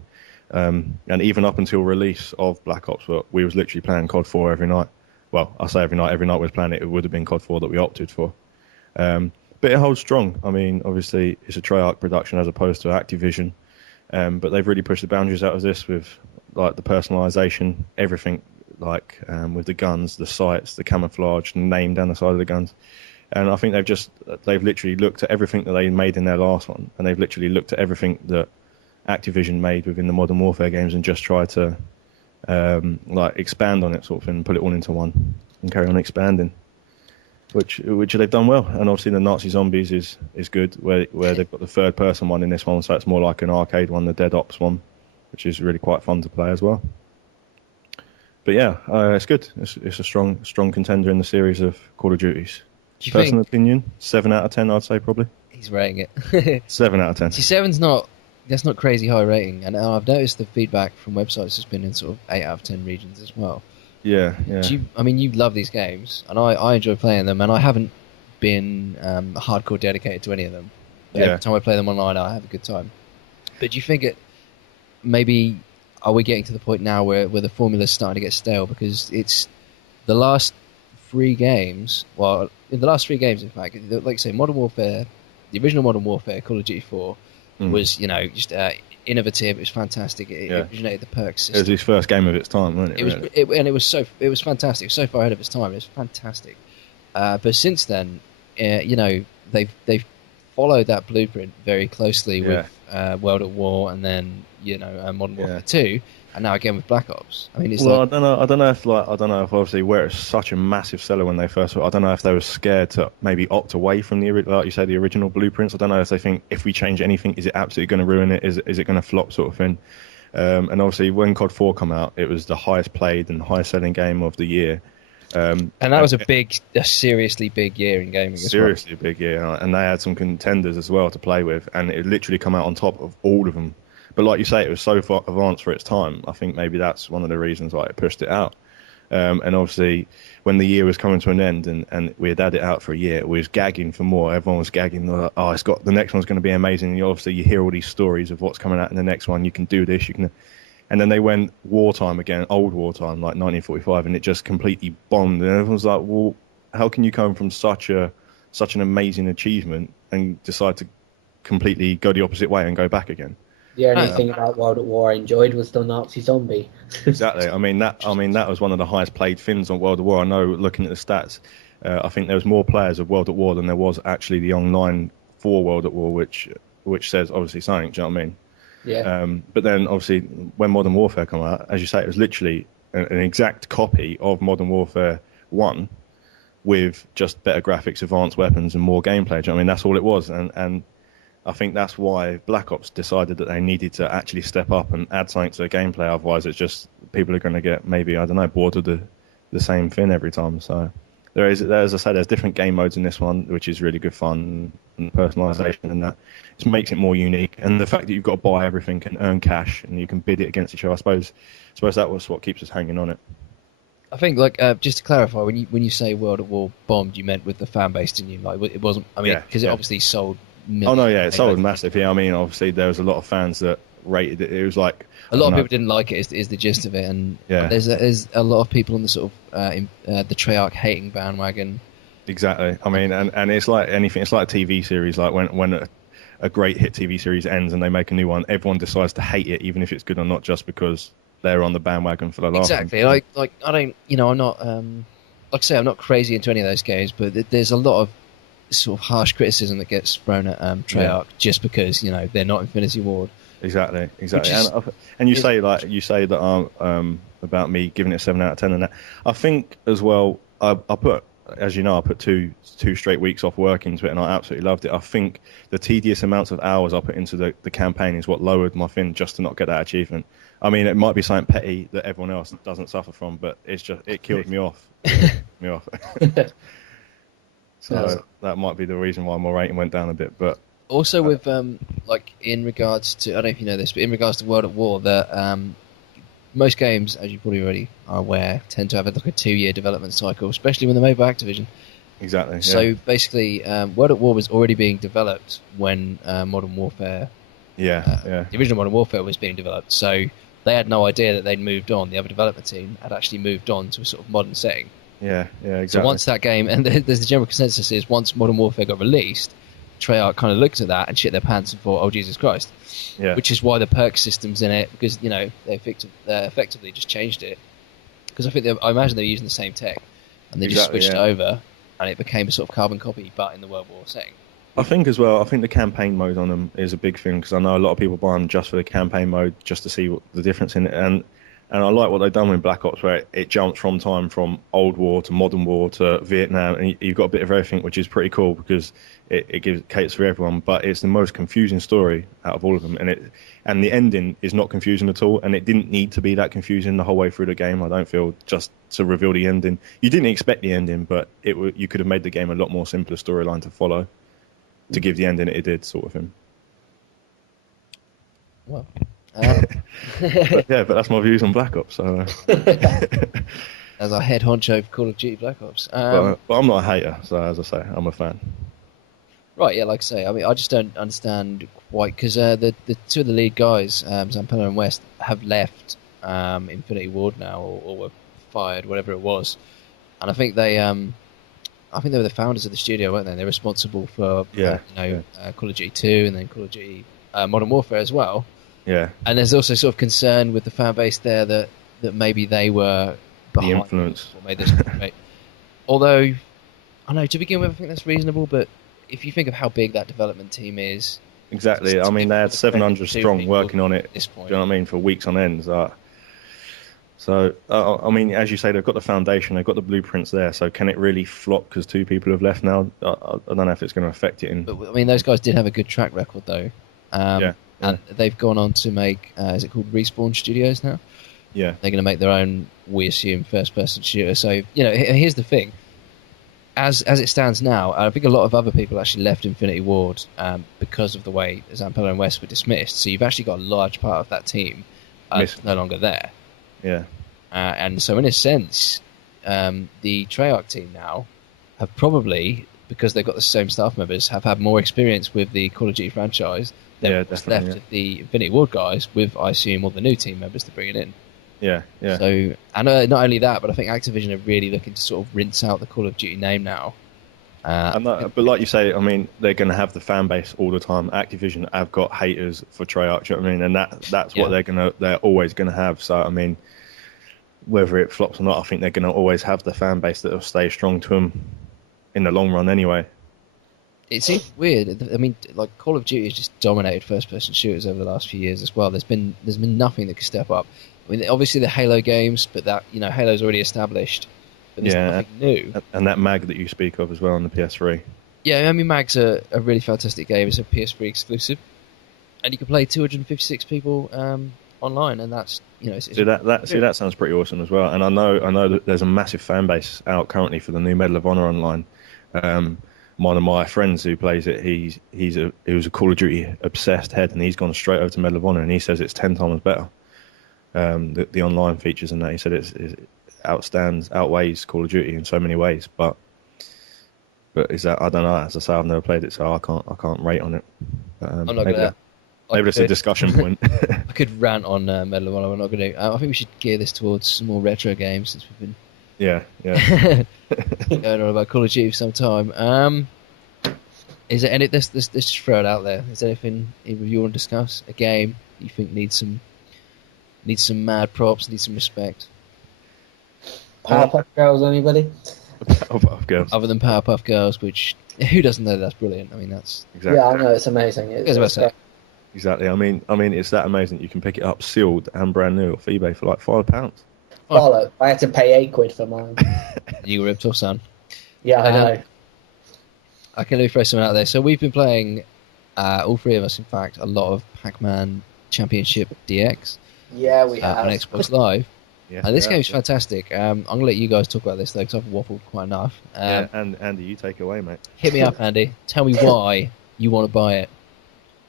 And even up until release of Black Ops, we was literally playing COD 4 every night. Well, I say every night we was playing it. It would have been COD 4 that we opted for. But it holds strong. I mean, obviously, it's a Treyarch production as opposed to Activision. But they've really pushed the boundaries out of this with like the personalization, everything, like with the guns, the sights, the camouflage, the name down the side of the guns. And I think they've literally looked at everything that they made in their last one, and they've literally looked at everything that Activision made within the Modern Warfare games and just tried to expand on it, sort of thing, and put it all into one and carry on expanding. Which they've done well, and obviously the Nazi Zombies is good, where they've got the third person one in this one, so it's more like an arcade one, the Dead Ops one, which is really quite fun to play as well. But yeah, it's good. It's a strong contender in the series of Call of Duties. Personal opinion, 7 out of 10, I'd say probably. He's rating it. 7 out of 10. See, 7's that's not crazy high rating, and I've noticed the feedback from websites has been in sort of 8 out of 10 regions as well. Yeah. You love these games, and I enjoy playing them, and I haven't been hardcore dedicated to any of them. But every time I play them online, I have a good time. But do you think are we getting to the point now where the formula's starting to get stale? Because it's the last 3 games, in the last 3 games, in fact, like I say, Modern Warfare, the original Modern Warfare, Call of Duty 4, was, just innovative. It was fantastic. It originated the perks system. It was his first game of its time, wasn't it? It was fantastic. It was so far ahead of its time. It was fantastic. But since then, they've followed that blueprint very closely with World at War, and then Modern Warfare 2, and now again with Black Ops. I mean, I don't know if obviously where it's such a massive seller when they first. I don't know if they were scared to maybe opt away from like you say, the original blueprints. I don't know if they think if we change anything, is it absolutely going to ruin it? Is it going to flop, sort of thing? And obviously, when COD 4 come out, it was the highest played and highest selling game of the year. And that was a seriously big year in gaming. Seriously a big year, and they had some contenders as well to play with, and it literally come out on top of all of them. But like you say, it was so far advanced for its time. I think maybe that's one of the reasons why it pushed it out. And obviously, when the year was coming to an end, and we had it out for a year, we was gagging for more. Everyone was gagging. Like, oh, the next one's going to be amazing. And you hear all these stories of what's coming out in the next one. You can do this. You can. And then they went wartime again, old wartime, like 1945, and it just completely bombed. And everyone's like, well, how can you come from such an amazing achievement and decide to completely go the opposite way and go back again? The only thing about World at War I enjoyed was the Nazi zombie. Exactly. I mean that was one of the highest played things on World at War. I know, looking at the stats, I think there was more players of World at War than there was actually the online for World at War, which says obviously something. Do you know what I mean? Yeah. But then obviously when Modern Warfare came out, as you say, it was literally an exact copy of Modern Warfare 1 with just better graphics, advanced weapons, and more gameplay. Do you know what I mean? That's all it was, and I think that's why Black Ops decided that they needed to actually step up and add something to the gameplay. Otherwise, it's just people are going to get maybe, I don't know, bored of the same thing every time. So as I say, there's different game modes in this one, which is really good fun, and personalisation, and that just makes it more unique. And the fact that you've got to buy everything and earn cash, and you can bid it against each other, I suppose that was what keeps us hanging on it. I think, like, just to clarify, when you say World at War bombed, you meant with the fan base, didn't you? Like, it wasn't. I mean, because it obviously sold. Oh no, yeah, it sold massive. Yeah, I mean, obviously there was a lot of fans that rated it. It was like a lot of people didn't like it. Is the gist of it, and there's a lot of people on the sort of the Treyarch hating bandwagon. Exactly. I mean, and it's like anything. It's like a TV series. Like when a great hit TV series ends and they make a new one, everyone decides to hate it, even if it's good or not, just because they're on the bandwagon for the last. Exactly. Like I don't, I'm not. Like I say, I'm not crazy into any of those games, but there's a lot of sort of harsh criticism that gets thrown at Treyarch just because they're not Infinity Ward. Exactly. And you say that about me giving it a 7 out of 10 and that. I think as well, I put, as you know, I put two straight weeks off work into it, and I absolutely loved it. I think the tedious amounts of hours I put into the campaign is what lowered my thing just to not get that achievement. I mean, it might be something petty that everyone else doesn't suffer from, but it killed me off. So that might be the reason why my rating went down a bit. But also with like in regards to, I don't know if you know this, but in regards to World at War, that most games, as you probably already are aware, tend to have like a 2-year development cycle, especially when they're made by Activision. Exactly. Yeah. So basically, World at War was already being developed when Modern Warfare. The original Modern Warfare was being developed, so they had no idea that they'd moved on. The other development team had actually moved on to a sort of modern setting. Yeah, exactly. So once that game, and there's the general consensus is once Modern Warfare got released, Treyarch kind of looked at that and shit their pants and thought, oh, Jesus Christ. Yeah. Which is why the perk system's in it, because, they effectively just changed it. Because I imagine they were using the same tech, and they just switched it over, and it became a sort of carbon copy, but in the World War setting. I think as well, the campaign mode on them is a big thing, because I know a lot of people buy them just for the campaign mode, just to see what the difference in it. And I like what they've done with Black Ops, where it jumps from time old war to modern war to Vietnam, and you've got a bit of everything, which is pretty cool because it caters for everyone. But it's the most confusing story out of all of them, and the ending is not confusing at all, and it didn't need to be that confusing the whole way through the game. I don't feel, just to reveal the ending. You didn't expect the ending, but you could have made the game a lot more simpler storyline to follow, to give the ending it did, sort of thing. Well. But that's my views on Black Ops. So, as our head honcho of Call of Duty Black Ops, but I'm not a hater. So as I say, I'm a fan. Right, yeah, like I say, I mean, I just don't understand quite, because the two of the lead guys, Zampella and West, have left Infinity Ward now, or were fired, whatever it was, and I think they were the founders of the studio, weren't they? They're responsible for Call of Duty 2 and then Call of Duty Modern Warfare as well. Yeah, and there's also sort of concern with the fan base there that maybe they were behind the influence what made this. Although, I know to begin with, I think that's reasonable. But if you think of how big that development team is, exactly. I mean, they had 700 strong working on it. At this point, do you know what I mean? For weeks on end. So, I mean, as you say, they've got the foundation, they've got the blueprints there. So, can it really flop because 2 people have left now? I don't know if it's going to affect it. But I mean, those guys did have a good track record, though. And they've gone on to make, is it called Respawn Studios now? Yeah. They're going to make their own, we assume, first-person shooter. So, here's the thing. As it stands now, I think a lot of other people actually left Infinity Ward because of the way Zampella and West were dismissed. So you've actually got a large part of that team no longer there. Yeah. And so in a sense, the Treyarch team now have probably, because they've got the same staff members, have had more experience with the Call of Duty franchise than what's left of the Infinity Ward guys, with, I assume, all the new team members to bring it in. Yeah. So, and not only that, but I think Activision are really looking to sort of rinse out the Call of Duty name now. But like you say, I mean, they're going to have the fan base all the time. Activision have got haters for Treyarch, you know what I mean? And that's what they're always going to have. So, I mean, whether it flops or not, I think they're going to always have the fan base that will stay strong to them in the long run anyway. It seems weird. I mean, like, Call of Duty has just dominated first-person shooters over the last few years as well. There's been nothing that could step up. I mean, obviously the Halo games, but that, Halo's already established. But there's nothing new. And that mag that you speak of as well on the PS3. Yeah, I mean, mag's a really fantastic game. It's a PS3 exclusive, and you can play 256 people online, and that's that sounds pretty awesome as well. And I know that there's a massive fan base out currently for the new Medal of Honor online. One of my friends who plays it, he was a Call of Duty obsessed head, and he's gone straight over to Medal of Honor, and he says it's 10 times better. The online features and that, he said it outweighs Call of Duty in so many ways. But is that, I don't know. As I say, I've never played it, so I can't rate on it. I'm not gonna. Maybe it's a discussion point. I could rant on Medal of Honor. I'm not going to. I think we should gear this towards some more retro games since we've been. Yeah. Going on about Call of Duty for some time. Is there any? Let's just throw it out there. Is there anything you want to discuss? A game you think needs some mad props, needs some respect? Powerpuff Girls, anybody? Powerpuff Girls. Other than Powerpuff Girls, which who doesn't know that's brilliant? I mean, that's exactly. Yeah, I know, it's amazing. Exactly. I mean, it's that amazing. You can pick it up sealed and brand new off eBay for like £5. Follow. I had to pay £8 for mine. You were ripped off, son. Yeah, I know. I can only throw something out there. So we've been playing, all three of us, in fact, a lot of Pac-Man Championship DX. Yeah, we have. On Xbox Live. Yeah, and this game's fantastic. I'm going to let you guys talk about this, though, because I've waffled quite enough. And Andy, you take it away, mate. Hit me up, Andy. Tell me why you want to buy it.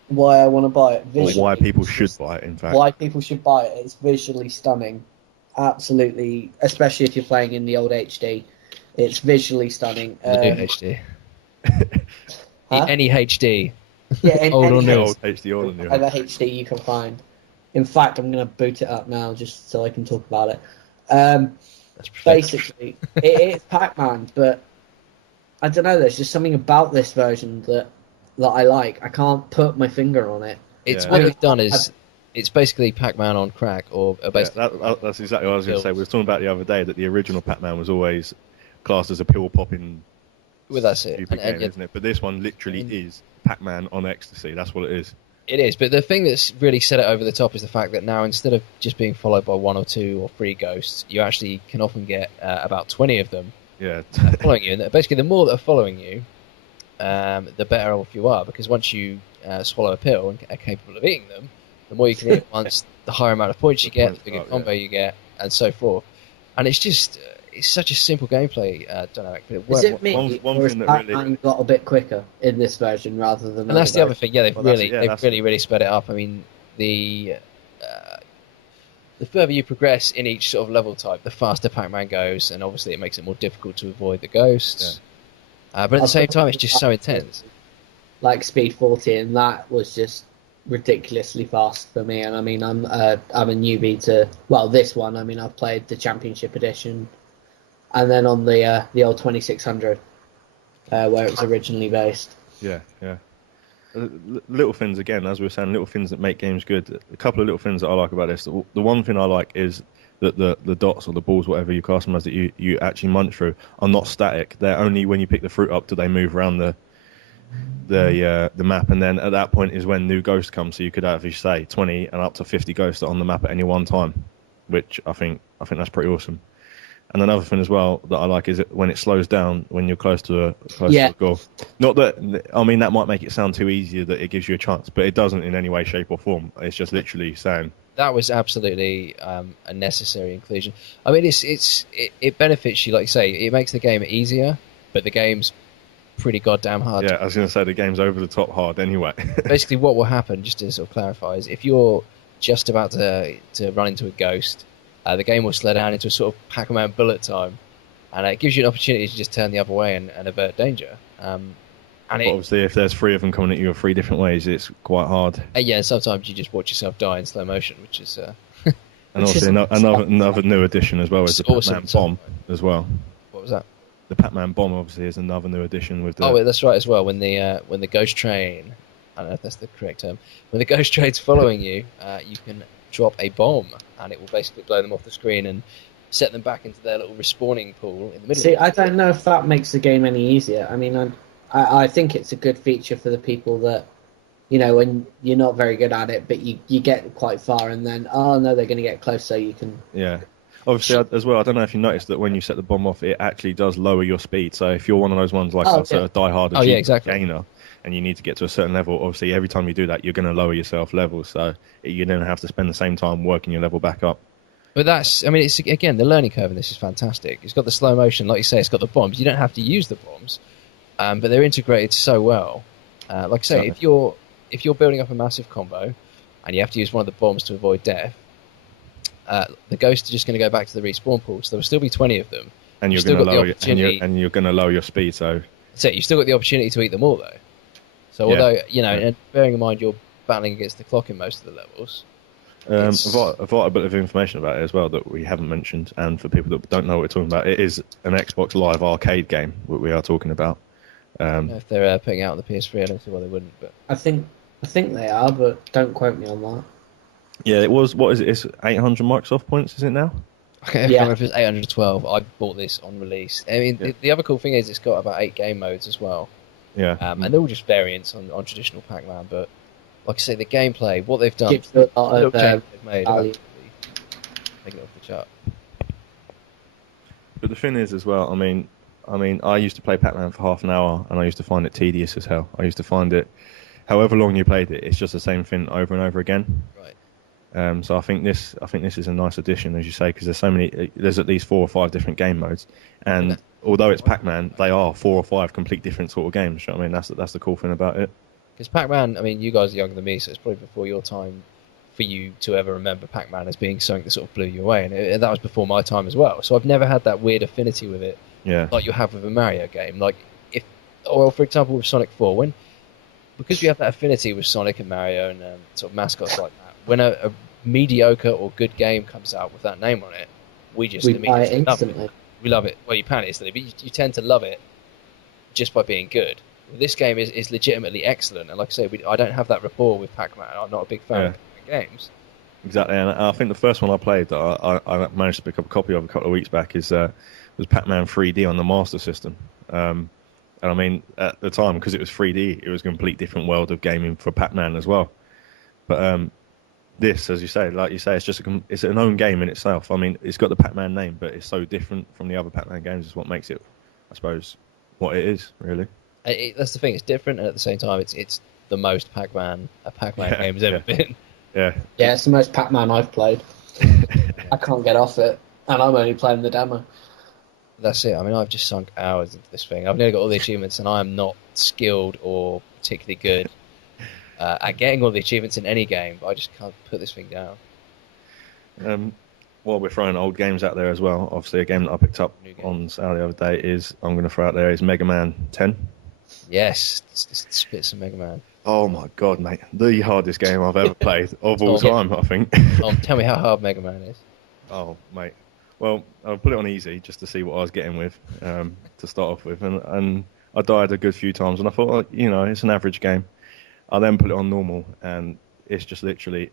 Why I want to buy it. Or why people should buy it, in fact. Why people should buy it. It's visually stunning. Absolutely. Especially if you're playing in the old HD. It's visually stunning. The new HD. Huh? Any HD. Yeah, old or new. Old HD, old or new. Whatever HD you can find. In fact, I'm going to boot it up now just so I can talk about it. Basically, it's Pac-Man, but I don't know, there's just something about this version that I like. I can't put my finger on it. What they've done is, it's basically Pac-Man on crack, or basically... that's exactly what I was going to say. We were talking about the other day that the original Pac-Man was always classed as a pill-popping... Well, that's it. Stupid game, isn't it? But this one literally is Pac-Man on ecstasy. That's what it is. It is, but the thing that's really set it over the top is the fact that now, instead of just being followed by 1 or 2 or 3 ghosts, you actually can often get about 20 of them following you. And basically, the more that are following you, the better off you are, because once you swallow a pill and are capable of eating them, the more you can eat once, the higher amount of points you get, the bigger combo you get, and so forth. And it's just... It's such a simple gameplay dynamic. But is it me, or has Pac-Man got a bit quicker in this version rather than... And that's the other thing, they've really sped it up. I mean, the further you progress in each sort of level type, the faster Pac-Man goes, and obviously it makes it more difficult to avoid the ghosts. But at the same time, it's just so intense. Like Speed 40, and that was just ridiculously fast for me. And I mean, I'm a newbie to... Well, this one, I mean, I've played the Championship Edition... And then on the old 2600, where it was originally based. Yeah. Little things, again, as we were saying, little things that make games good. A couple of little things that I like about this. The one thing I like is that the dots or the balls, whatever you cast them as, that you actually munch through, are not static. They're only when you pick the fruit up do they move around the map. And then at that point is when new ghosts come. So you could have, as you say, 20 and up to 50 ghosts on the map at any one time, which I think that's pretty awesome. And another thing as well that I like is when it slows down when you're close to Yeah. a goal. Not that, I mean, that might make it sound too easy that it gives you a chance, but it doesn't in any way, shape, or form. It's just literally saying. That was absolutely a necessary inclusion. I mean, it benefits you, like you say, it makes the game easier, but the game's pretty goddamn hard. Yeah, I was going to say the game's over the top hard anyway. Basically, what will happen, just to sort of clarify, is if you're just about to run into a ghost, the game will slow down into a sort of Pac-Man bullet time, and it gives you an opportunity to just turn the other way and avert danger. But obviously, if there's 3 of them coming at you 3 different ways, it's quite hard. Yeah, sometimes you just watch yourself die in slow motion, which is... and obviously, another new addition as well is the Pac-Man bomb as well. What was that? The Pac-Man bomb obviously is another new addition with the... Oh, that's right as well. When the ghost train... I don't know if that's the correct term. When the ghost train's following you, you can drop a bomb, and it will basically blow them off the screen and set them back into their little respawning pool in the middle. See, I don't know if that makes the game any easier. I mean, I think it's a good feature for the people that, when you're not very good at it, but you get quite far, and then, oh no, they're going to get close, so you can... Yeah. Obviously, as well, I don't know if you noticed that when you set the bomb off, it actually does lower your speed. So if you're one of those ones like us that are die-hard gainer, and you need to get to a certain level, obviously every time you do that, you're going to lower yourself levels. So you're going to have to spend the same time working your level back up. But it's again, the learning curve in this is fantastic. It's got the slow motion, like you say, it's got the bombs. You don't have to use the bombs, but they're integrated so well. Like I say, if you're building up a massive combo, and you have to use one of the bombs to avoid death, the ghosts are just going to go back to the respawn pool. So there will still be 20 of them. And you're going to lower your speed. So you've still got the opportunity to eat them all, though. So although and bearing in mind you're battling against the clock in most of the levels. I've got a bit of information about it as well that we haven't mentioned, and for people that don't know what we're talking about, it is an Xbox Live arcade game that we are talking about. If they're putting it out on the PS3, I don't see why they wouldn't. But I think they are, but don't quote me on that. Yeah, it was. What is it? It's 800 Microsoft points, is it now? Okay, I can't remember if it's 812. I bought this on release. I mean, the other cool thing is it's got about 8 game modes as well. Yeah. And they're all just variants on traditional Pac-Man, but like I say, the gameplay, what they've done, Gives a lot of they've made, value. take it off the chart. But the thing is, as well, I mean, I used to play Pac-Man for half an hour, and I used to find it tedious as hell. I used to find it, however long you played it, it's just the same thing over and over again. Right. So I think this is a nice addition, as you say, because there's at least 4 or 5 different game modes, and although it's Pac-Man, they are 4 or 5 complete different sort of games. You know what I mean, that's the cool thing about it. Because Pac-Man, I mean, you guys are younger than me, so it's probably before your time for you to ever remember Pac-Man as being something that sort of blew you away, and that was before my time as well. So I've never had that weird affinity with it, like you have with a Mario game. Like for example, with Sonic 4, because you have that affinity with Sonic and Mario and sort of mascots like that, when a mediocre or good game comes out with that name on it, we buy it instantly. Love it. We love it. Well, you pan it instantly, but you tend to love it just by being good. This game is legitimately excellent, and like I say, I don't have that rapport with Pac-Man. I'm not a big fan of Pac-Man games. Exactly, and I think the first one I played that I managed to pick up a copy of a couple of weeks back was Pac-Man 3D on the Master System. And I mean, at the time, because it was 3D, it was a complete different world of gaming for Pac-Man as well. But this, as you say, it's just it's an own game in itself. I mean, it's got the Pac-Man name, but it's so different from the other Pac-Man games is what makes it, I suppose, what it is, really. That's the thing, it's different, and at the same time, it's the most Pac-Man a Pac-Man game has ever been. Yeah, it's the most Pac-Man I've played. I can't get off it, and I'm only playing the demo. That's it. I mean, I've just sunk hours into this thing. I've nearly got all the achievements, and I am not skilled or particularly good at getting all the achievements in any game, but I just can't put this thing down. While we're throwing old games out there as well, obviously a game that I picked up on sale the other day I'm going to throw out there is Mega Man 10. Yes, spit some Mega Man. Oh my god, mate. The hardest game I've ever played of all time, I think. Tell me how hard Mega Man is. Oh, mate. Well, I'll put it on easy just to see what I was getting with, to start off with. And I died a good few times, and I thought, it's an average game. I then put it on normal, and it's just literally...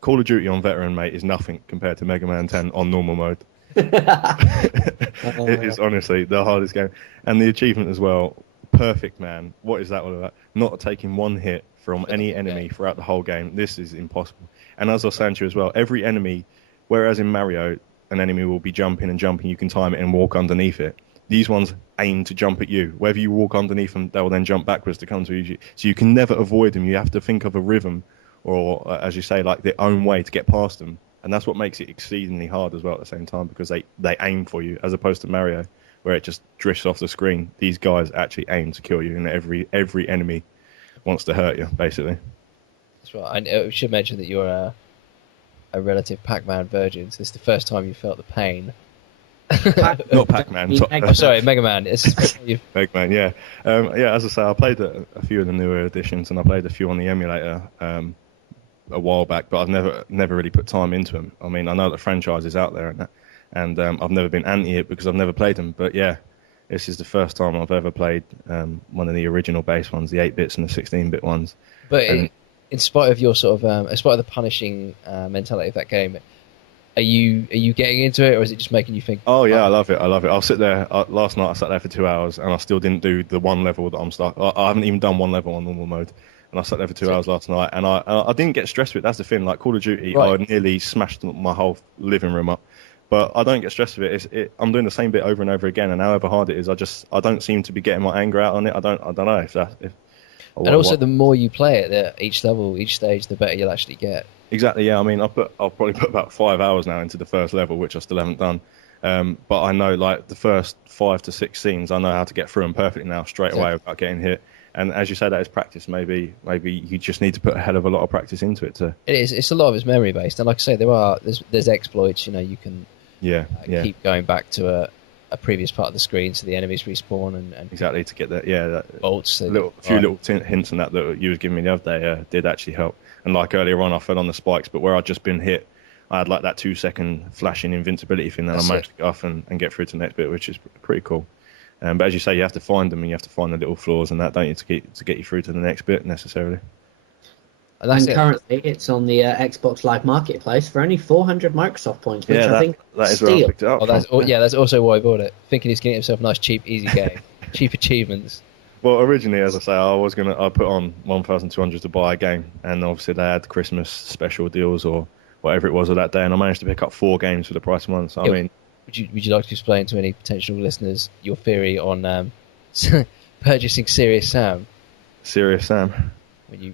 Call of Duty on Veteran, mate, is nothing compared to Mega Man 10 on normal mode. It is honestly the hardest game. And the achievement as well, perfect, man. What is that all about? Not taking one hit from any enemy throughout the whole game. This is impossible. And as I was saying to you as well, every enemy, whereas in Mario, an enemy will be jumping and jumping, you can time it and walk underneath it. These ones aim to jump at you. Whether you walk underneath them, they will then jump backwards to come to you. So you can never avoid them. You have to think of a rhythm, or as you say, like their own way to get past them. And that's what makes it exceedingly hard as well at the same time, because they aim for you, as opposed to Mario, where it just drifts off the screen. These guys actually aim to kill you, and every enemy wants to hurt you, basically. That's right. I should mention that you're a relative Pac-Man virgin, so this is the first time you felt the pain. Not Pac-Man. I'm sorry, Mega Man. Mega Man, yeah. Yeah, as I say, I played a few of the newer editions, and I played a few on the emulator a while back, but I've never really put time into them. I mean, I know the franchise is out there and I've never been anti it because I've never played them. But yeah, this is the first time I've ever played one of the original base ones, the 8-bits and the 16-bit ones. But in spite of your sort of, in spite of the punishing mentality of that game, are you getting into it, or is it just making you think? Oh yeah, I love it. I'll sit there. Last night I sat there for 2 hours, and I still didn't do the one level that I'm stuck. I haven't even done one level on normal mode, and I sat there for 2 hours last night, and I didn't get stressed with it. That's the thing. Like Call of Duty, right. I nearly smashed my whole living room up, but I don't get stressed with it. I'm doing the same bit over and over again, and however hard it is, I don't seem to be getting my anger out on it. I don't know if that. And also, the more you play it, each level, each stage, the better you'll actually get. Exactly, yeah. I mean, I've probably put about 5 hours now into the first level, which I still haven't done. But I know, like, the first 5 to 6 scenes, I know how to get through them perfectly now, straight away, without getting hit. And as you say, that is practice. Maybe you just need to put a hell of a lot of practice into it. It is. It's a lot of it's memory based, and like I say, there's exploits. You know, you can keep going back to a previous part of the screen so the enemies respawn and exactly to get that bolts. A few little hints on that you was giving me the other day did actually help. And like earlier on, I fell on the spikes, but where I'd just been hit, I had like that 2-second flashing invincibility thing, and I managed to go off and get through to the next bit, which is pretty cool. But as you say, you have to find them, and you have to find the little flaws and that, don't you, to get you through to the next bit necessarily. And currently, it's on the Xbox Live Marketplace for only 400 Microsoft points, which I think that is where I picked it up. That's also why I bought it, thinking he's getting himself a nice, cheap, easy game, cheap achievements. Well, originally, as I say, I put on 1,200 to buy a game, and obviously they had Christmas special deals or whatever it was of that day, and I managed to pick up 4 games for the price of one. So I mean, would you like to explain to any potential listeners your theory on purchasing Serious Sam? Serious Sam.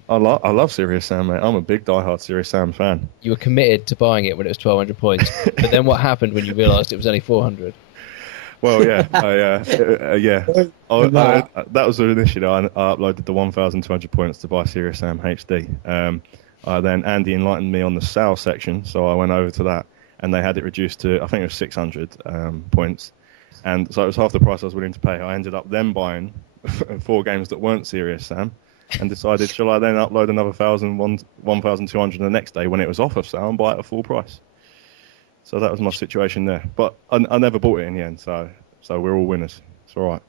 I love Serious Sam, mate. I'm a big diehard Serious Sam fan. You were committed to buying it when it was 1,200 points, but then what happened when you realised it was only 400? Well, yeah, that was initially I uploaded the 1,200 points to buy Serious Sam HD. Then Andy enlightened me on the sale section, so I went over to that, and they had it reduced to, I think it was 600 points, and so it was half the price I was willing to pay. I ended up then buying 4 games that weren't Serious Sam, and decided, shall I then upload another 1,200 the next day when it was off of sale and buy it at full price? So that was my situation there. But I never bought it in the end, so we're all winners. It's all right.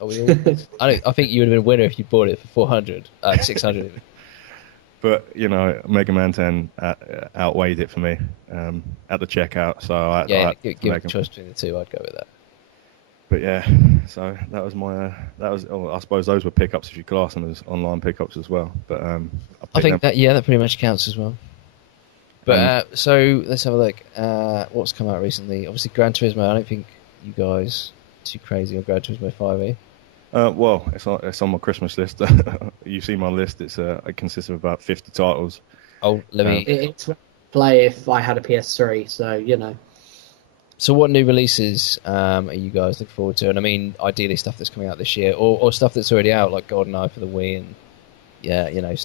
Are we all? I think you would have been a winner if you bought it for 400, 600 even. But, you know, Mega Man 10 outweighed it for me at the checkout. So give a choice between the two, I'd go with that. But yeah, so that was I suppose those were pickups if you class them as online pickups as well. But I think that pretty much counts as well. But so let's have a look. What's come out recently? Obviously, Gran Turismo. I don't think you guys are too crazy on Gran Turismo 5e. Well, it's on my Christmas list. You see my list. It consists of about 50 titles. Oh, It's play if I had a PS3, so you know. So what new releases are you guys looking forward to? And I mean, ideally stuff that's coming out this year, or stuff that's already out, like GoldenEye for the Wii, and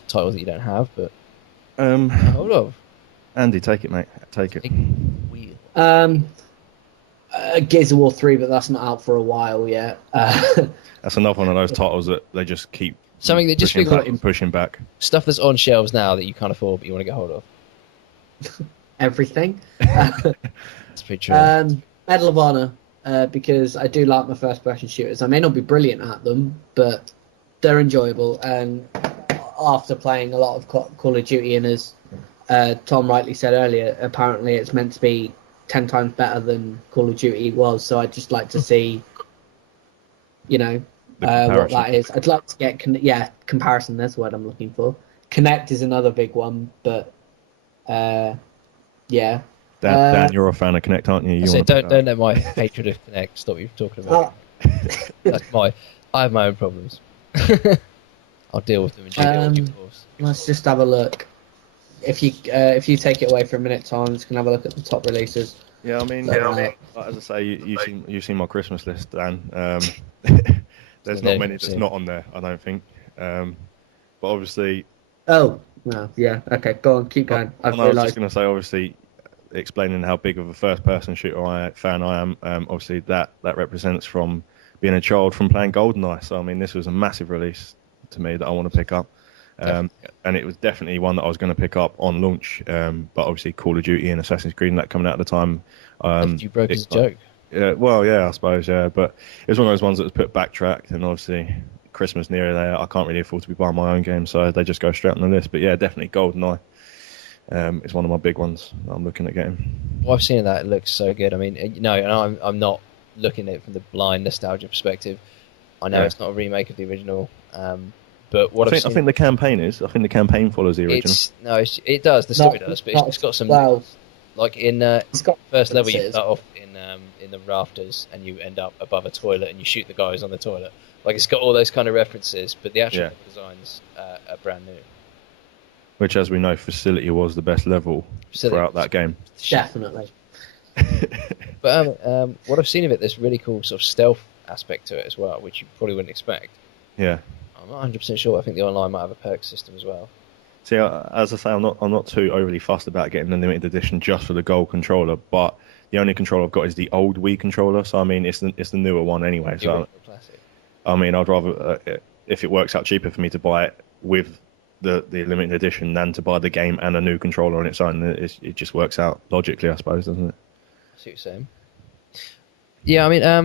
titles that you don't have, but hold on. Andy, take it, mate. Take it. Gears of War 3, but that's not out for a while yet. That's another one of those titles that they just keep something that just pushing back. Stuff that's on shelves now that you can't afford, but you want to get hold of. Everything. That's pretty true. Medal of Honor, because I do like my first-person shooters. I may not be brilliant at them, but they're enjoyable. And after playing a lot of Call of Duty, and as Tom rightly said earlier, apparently it's meant to be 10 times better than Call of Duty was. So I'd just like to see, what that is. I'd like to get comparison. That's the word I'm looking for. Connect is another big one, but Dan, you're a fan of Connect, aren't you? You I said, wanna pick don't let my hatred of Connect stop you from talking about it. I have my own problems. I'll deal with them in due course. Let's just have a look. If you take it away for a minute, Tom, I'm just gonna have a look at the top releases. Yeah, I mean, So, as I say, you've seen my Christmas list, Dan. There's Yeah, not many that's seen. not on there, I don't think. But obviously, oh, no, yeah, okay, go on, keep going. I was just going to say, obviously, explaining how big of a first-person shooter fan I am. Obviously, that represents from being a child from playing GoldenEye. So, I mean, this was a massive release to me that I want to pick up. And it was definitely one that I was going to pick up on launch. But obviously, Call of Duty and Assassin's Creed and that coming out at the time. You broke his joke. Yeah, well, yeah, I suppose, yeah. But it was one of those ones that was put backtracked, and obviously Christmas near there, I can't really afford to be buying my own game, so they just go straight on the list. But yeah, definitely GoldenEye. It's one of my big ones that I'm looking at getting. Well, I've seen that. It looks so good. I mean, and I'm not looking at it from the blind nostalgia perspective. I know it's not a remake of the original, but what I think the campaign is. I think the campaign follows the original. It does. The story does, but it's got some. Well, like in it's got first level, you start off in the rafters and you end up above a toilet and you shoot the guys on the toilet. Like it's got all those kind of references, but the actual designs are brand new. Which, as we know, Facility was the best level throughout that game. Definitely. But what I've seen of it, there's really cool sort of stealth aspect to it as well, which you probably wouldn't expect. Yeah. I'm not 100% sure. I think the online might have a perk system as well. See, as I say, I'm not too overly fussed about getting the limited edition just for the gold controller, but the only controller I've got is the old Wii controller. So I mean, it's the newer one anyway. So I mean, I'd rather if it works out cheaper for me to buy it with the limited edition than to buy the game and a new controller on its own. It just works out logically, I suppose, doesn't it? I see what you're saying. Yeah, I mean, I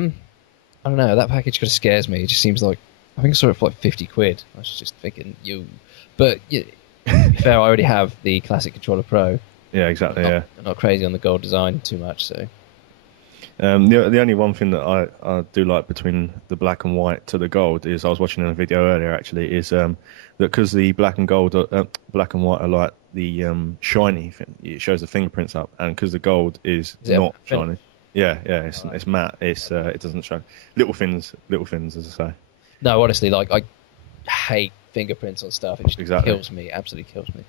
don't know. That package kind of scares me. It just seems like I think I saw it for like 50 quid. I was just thinking, but yeah. To be fair, I already have the Classic Controller Pro. Yeah, exactly. I'm not crazy on the gold design too much, so. The only one thing that I do like between the black and white to the gold is I was watching a video earlier actually is that because the black and white are like the shiny thing, it shows the fingerprints up, and because the gold is not shiny. Yeah, it's matte. It doesn't show little fins as I say. No, honestly, like I hate fingerprints on stuff. It just kills me. Absolutely kills me.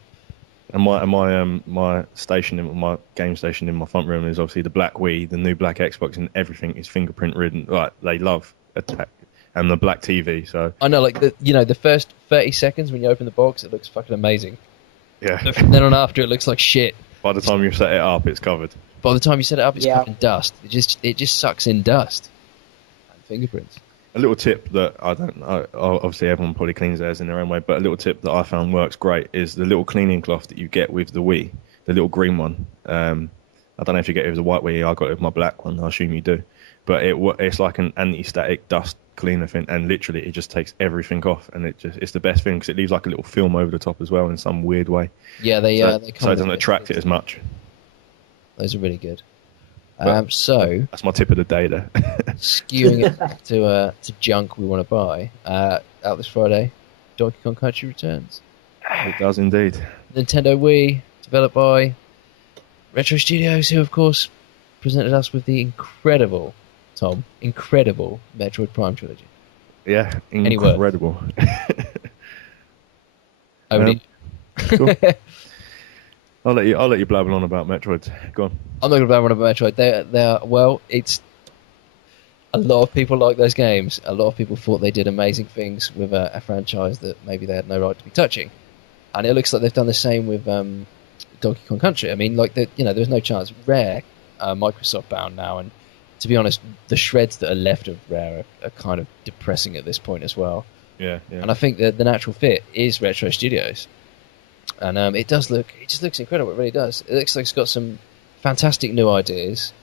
And my station, my game station in my front room is obviously the black Wii, the new black Xbox, and everything is fingerprint ridden. Like they love attack, and the black TV. So I know, like the first 30 seconds when you open the box, it looks fucking amazing. Yeah. And then on after, it looks like shit. By the time you set it up, it's covered. By the time you set it up, it's covered in dust. It just sucks in dust. And fingerprints. A little tip that obviously everyone probably cleans theirs in their own way, but a little tip that I found works great is the little cleaning cloth that you get with the Wii, the little green one. I don't know if you get it with the white Wii, I got it with my black one, I assume you do. But it's like an anti-static dust cleaner thing, and literally it just takes everything off, and it's the best thing because it leaves like a little film over the top as well in some weird way. Yeah, they so it doesn't attract it as much. Those are really good. So that's my tip of the day there. skewing it back to junk we want to buy out this Friday, Donkey Kong Country returns. It does indeed. Nintendo Wii, developed by Retro Studios, who of course presented us with the incredible Metroid Prime trilogy. Yeah, incredible. Over to you. Cool. I'll let you blabber on about Metroid. Go on. I'm not going to blabber on about Metroid. It's a lot of people like those games. A lot of people thought they did amazing things with a franchise that maybe they had no right to be touching, and it looks like they've done the same with Donkey Kong Country. I mean, like there's no chance. Rare, Microsoft bound now, and to be honest, the shreds that are left of Rare are kind of depressing at this point as well. Yeah. And I think that the natural fit is Retro Studios. And it just looks incredible. It really does. It looks like it's got some fantastic new ideas,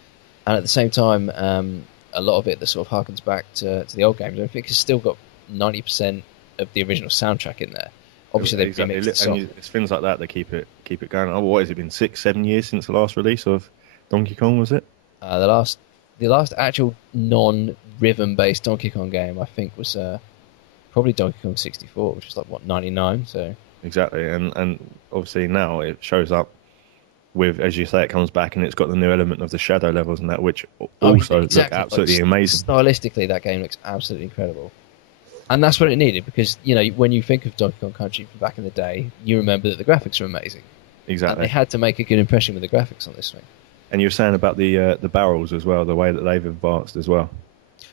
and at the same time, a lot of it that sort of harkens back to the old games. I think it's still got 90% of the original soundtrack in there. Obviously, they've remixed the song. It's things like that that keep it going. Oh, what has it been? 6-7 years since the last release of Donkey Kong? Was it? The last actual non-rhythm based Donkey Kong game, I think, was probably Donkey Kong 64, which was like 99. So. Exactly, and obviously now it shows up with, as you say, it comes back and it's got the new element of the shadow levels and that, which Oh, also exactly. look absolutely Like, amazing. Stylistically, that game looks absolutely incredible. And that's what it needed, because, you know, when you think of Donkey Kong Country from back in the day, you remember that the graphics are amazing. Exactly. And they had to make a good impression with the graphics on this thing. And you were saying about the barrels as well, the way that they've advanced as well.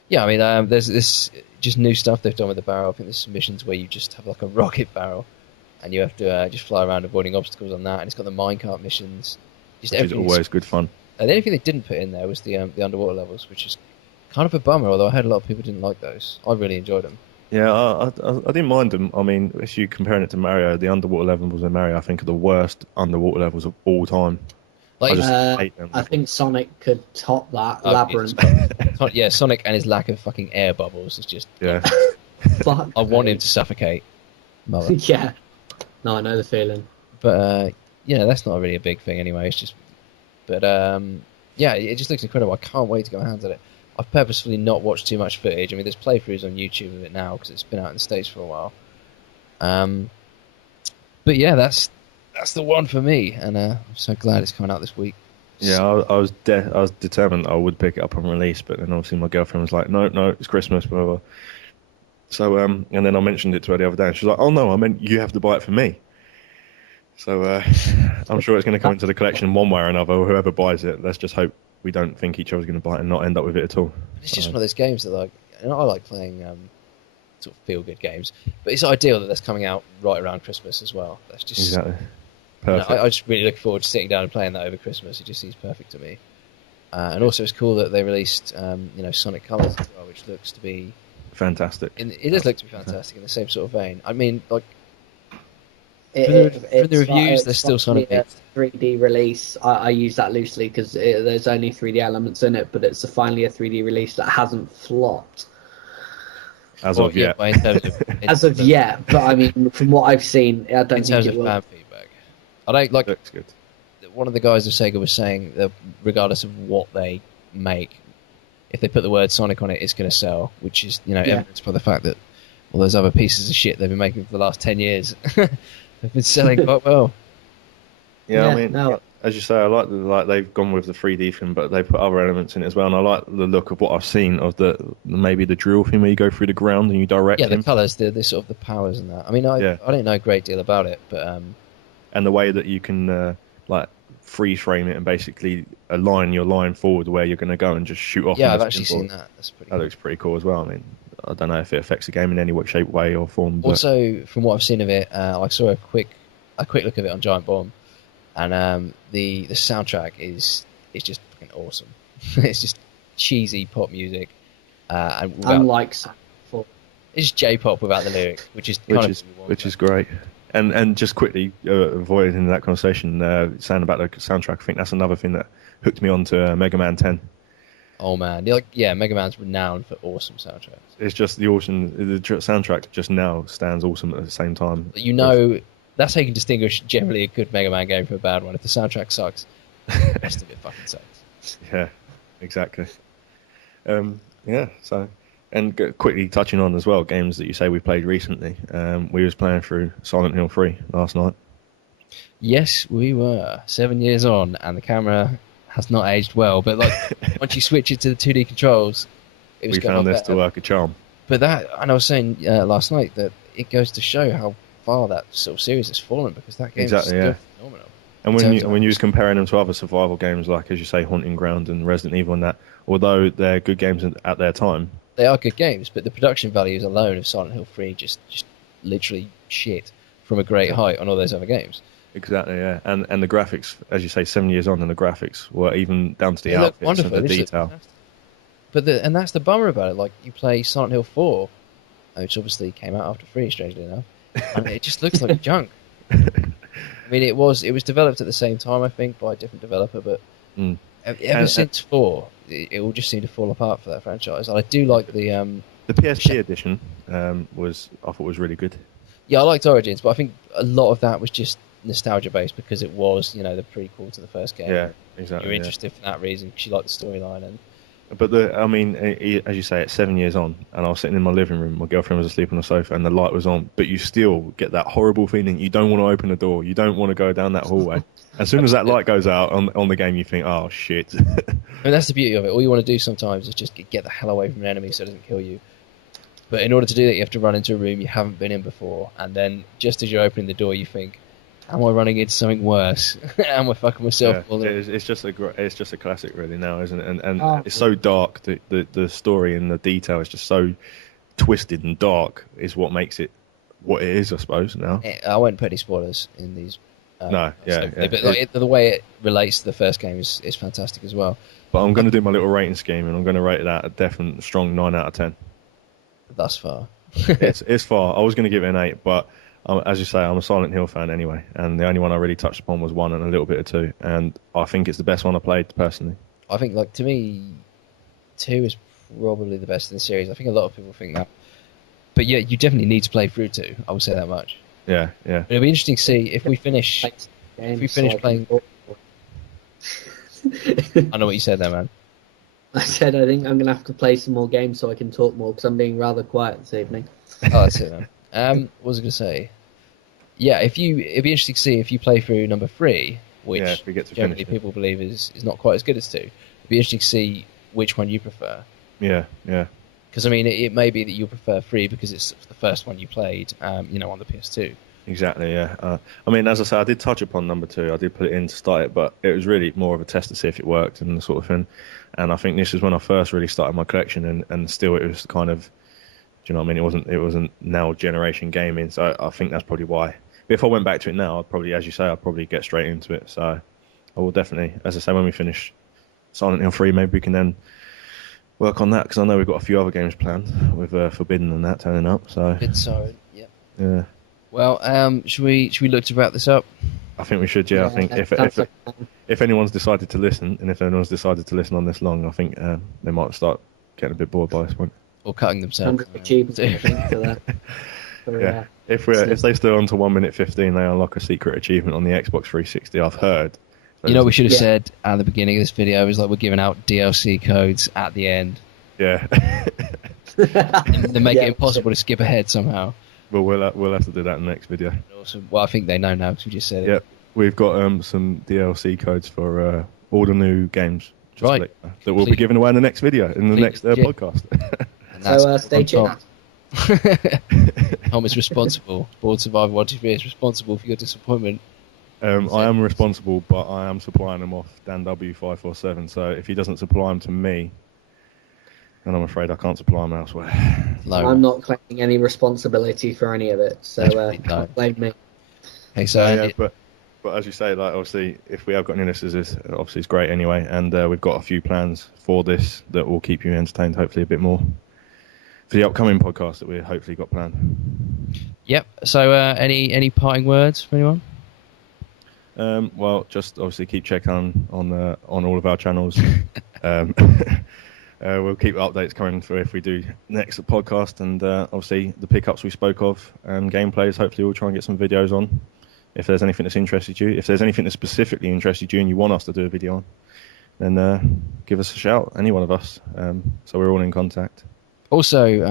Yeah, I mean, there's this just new stuff they've done with the barrel. I think there's some missions where you just have like a rocket barrel, and you have to just fly around avoiding obstacles on that. And it's got the minecart missions. Just Which is always good fun. The only thing they didn't put in there was the underwater levels, which is kind of a bummer. Although I heard a lot of people didn't like those. I really enjoyed them. Yeah, I didn't mind them. I mean, if you're comparing it to Mario, the underwater levels in Mario, I think, are the worst underwater levels of all time. Like, I just hate them. I think Sonic could top that. Oh, Labyrinth. yeah, Sonic and his lack of fucking air bubbles is just. Yeah. Fuck I want me. him to suffocate. Mother. Yeah. No, I know the feeling. But yeah, that's not really a big thing anyway. It's just, but yeah, it just looks incredible. I can't wait to get my hands on it. I've purposefully not watched too much footage. I mean, there's playthroughs on YouTube of it now because it's been out in the States for a while. But yeah, that's the one for me, and I'm so glad it's coming out this week. Yeah, I was determined I would pick it up on release, but then obviously my girlfriend was like, no, it's Christmas, blah, blah. So, and then I mentioned it to her the other day, and she was like, oh no, I meant you have to buy it for me. So I'm sure it's going to come into the collection one way or another, or whoever buys it. Let's just hope we don't think each other's going to buy it and not end up with it at all. It's just one of those games that, like, and I like playing sort of feel-good games, but it's ideal that that's coming out right around Christmas as well. That's just exactly perfect. I just really look forward to sitting down and playing that over Christmas. It just seems perfect to me. And also, it's cool that they released, Sonic Colors as well, which looks to be fantastic. It does look to be fantastic in the same sort of vein. I mean, like, for It's the reviews, like- there's still Sonic a 8. 3D release. I use that loosely because there's only 3D elements in it, but it's finally a 3D release that hasn't flopped. As of yet. Well, in terms of, As of yet, but I mean, from what I've seen, I don't in think terms it of will. fan feedback, I don't like. Looks good. One of the guys of Sega was saying that regardless of what they make, if they put the word Sonic on it, it's going to sell, which is, evidenced by the fact that all those other pieces of shit they've been making for the last 10 years have been selling quite well. Yeah, I Yeah, mean, no. as you say, I like they've gone with the 3D thing, but they put other elements in it as well, and I like the look of what I've seen of maybe the drill thing where you go through the ground and you direct Yeah, the him. colours, the sort of the powers and that. I mean, I don't know a great deal about it, but And the way that you can freeze frame it and basically align your line forward where you're going to go and just shoot off. yeah, I've actually seen that. That's pretty. That Cool. looks pretty cool as well. I mean, I don't know if it affects the game in any shape, way, or form. But Also, from what I've seen of it, I saw a quick look of it on Giant Bomb, and the soundtrack is just fucking awesome. It's just cheesy pop music, and Unlike Sonic 4. it's just J-pop without the lyrics, which is kind of which is great. And just quickly avoiding that conversation, saying about the soundtrack, I think that's another thing that hooked me on to Mega Man 10. Oh man, Mega Man's renowned for awesome soundtracks. It's just the soundtrack just now stands awesome at the same time. That's how you can distinguish generally a good Mega Man game from a bad one. If the soundtrack sucks, the rest of it fucking sucks. Yeah, exactly. So, and quickly touching on as well, games that you say we played recently. We was playing through Silent Hill 3 last night. Yes, we were 7 years on, and the camera has not aged well. But like once you switch it to the 2D controls, it was we found this better. to work a charm. But and I was saying last night that it goes to show how far that sort of series has fallen, because that game is still phenomenal. And when you was comparing them to other survival games like, as you say, Haunting Ground and Resident Evil and that, although they're good games at their time, they are good games, but the production values alone of Silent Hill 3 just literally shit from a great height on all those other games. Exactly, yeah. And the graphics, as you say, 7 years on, and the graphics were even down to the outfits and the detail. But and that's the bummer about it. Like, you play Silent Hill 4, which obviously came out after 3, strangely enough, and it just looks like junk. I mean, it was developed at the same time, I think, by a different developer, but ever since 4, it all just seemed to fall apart for that franchise. And I do like the PSP edition I thought was really good. Yeah, I liked Origins, but I think a lot of that was just nostalgia based because it was, the prequel to the first game. Yeah, exactly. You're interested for that reason because you like the storyline, and But as you say, it's 7 years on, and I was sitting in my living room. My girlfriend was asleep on the sofa, and the light was on. But you still get that horrible feeling. You don't want to open the door. You don't want to go down that hallway. As soon as that light goes out on the game, you think, "Oh shit!" I mean, that's the beauty of it. All you want to do sometimes is just get the hell away from an enemy so it doesn't kill you. But in order to do that, you have to run into a room you haven't been in before, and then just as you're opening the door, you think, "Am I running into something worse? Am I fucking myself?" Yeah, it's just a classic, really, now, isn't it? And Oh. it's so dark. The story and the detail is just so twisted and dark. Is what makes it what it is, I suppose. Now, I won't put any spoilers in these. No, yeah, yeah. But like, the way it relates to the first game is fantastic as well. But I'm going to do my little rating scheme, and I'm going to rate it at a definite strong 9 out of 10. Thus far, It's far. I was going to give it an 8, but as you say, I'm a Silent Hill fan anyway, and the only one I really touched upon was 1 and a little bit of 2, and I think it's the best one I played personally. I think, like, to me, 2 is probably the best in the series. I think a lot of people think that. But yeah, you definitely need to play through 2. I will say that much. Yeah. But it'll be interesting to see if we finish. If we finish playing, I know what you said there, man. I said I think I'm going to have to play some more games so I can talk more because I'm being rather quiet this evening. Oh, that's it, man. What was I going to say? Yeah, it'd be interesting to see if you play through number 3, which if we get to generally finish it. people believe is not quite as good as 2. It'd be interesting to see which one you prefer. Yeah. Because I mean, it may be that you prefer 3 because it's the first one you played, on the PS2. Exactly, yeah. I mean, as I say, I did touch upon number 2. I did put it in to start it, but it was really more of a test to see if it worked and the sort of thing. And I think this is when I first really started my collection, and still it was kind of, do you know what I mean? It wasn't now generation gaming, so I think that's probably why. But if I went back to it now, I'd probably, as you say, I'd probably get straight into it. So I will definitely, as I say, when we finish Silent Hill 3, maybe we can then work on that, because I know we've got a few other games planned with Forbidden and that turning up. So yeah. Well, should we look to wrap this up? I think we should, yeah. I think if anyone's decided to listen, and if anyone's decided to listen on this long, I think they might start getting a bit bored by this point. Or cutting themselves. Achievements, I think, for that. Yeah. If they still on to 1 minute 15, they unlock a secret achievement on the Xbox 360. I've heard. You know, we should have said at the beginning of this video, it was like we're giving out DLC codes at the end. Yeah. And they make it impossible to skip ahead somehow. Well, we'll have to do that in the next video. Awesome. Well, I think they know now because we just said it. Yep. We've got some DLC codes for all the new games. Right. That we'll be giving away in the next video, in the next podcast. So stay tuned. Tom is responsible. Board Survivor 123 is responsible for your disappointment. I am responsible, but I am supplying them off Dan W547. So if he doesn't supply them to me, then I'm afraid I can't supply them elsewhere. No. I'm not claiming any responsibility for any of it, so can't blame me. Hey, so but as you say, like, obviously, if we have got any listeners, obviously it's great anyway, and we've got a few plans for this that will keep you entertained, hopefully a bit more, for the upcoming podcast that we hopefully got planned. Yep. So any parting words for anyone? Well, just obviously keep checking on all of our channels. We'll keep updates coming for if we do next podcast, and obviously the pickups we spoke of and gameplays. Hopefully we'll try and get some videos on. If there's anything that's interested you, if there's anything that specifically interested you and you want us to do a video on, then give us a shout, any one of us. So we're all in contact. Also,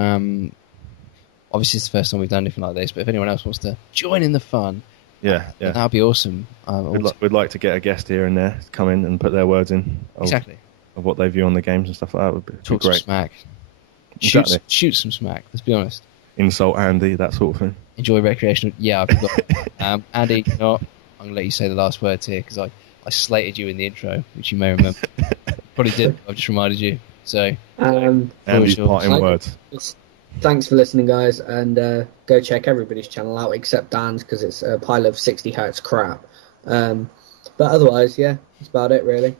obviously it's the first time we've done anything like this, but if anyone else wants to join in the fun, that'd be awesome. We'd like to get a guest here and there to come in and put their words in. Exactly. Of what they view on the games and stuff like that would be Talk great. Some smack. Exactly. Shoot some smack. Let's be honest. Insult Andy, that sort of thing. Enjoy recreational. Yeah, I've got. Andy, I'm gonna let you say the last words here because I slated you in the intro, which you may remember. Probably did. I've just reminded you. So. Andy's parting words. Thanks for listening, guys, and go check everybody's channel out except Dan's because it's a pile of 60 hertz crap. But otherwise, yeah, that's about it, really.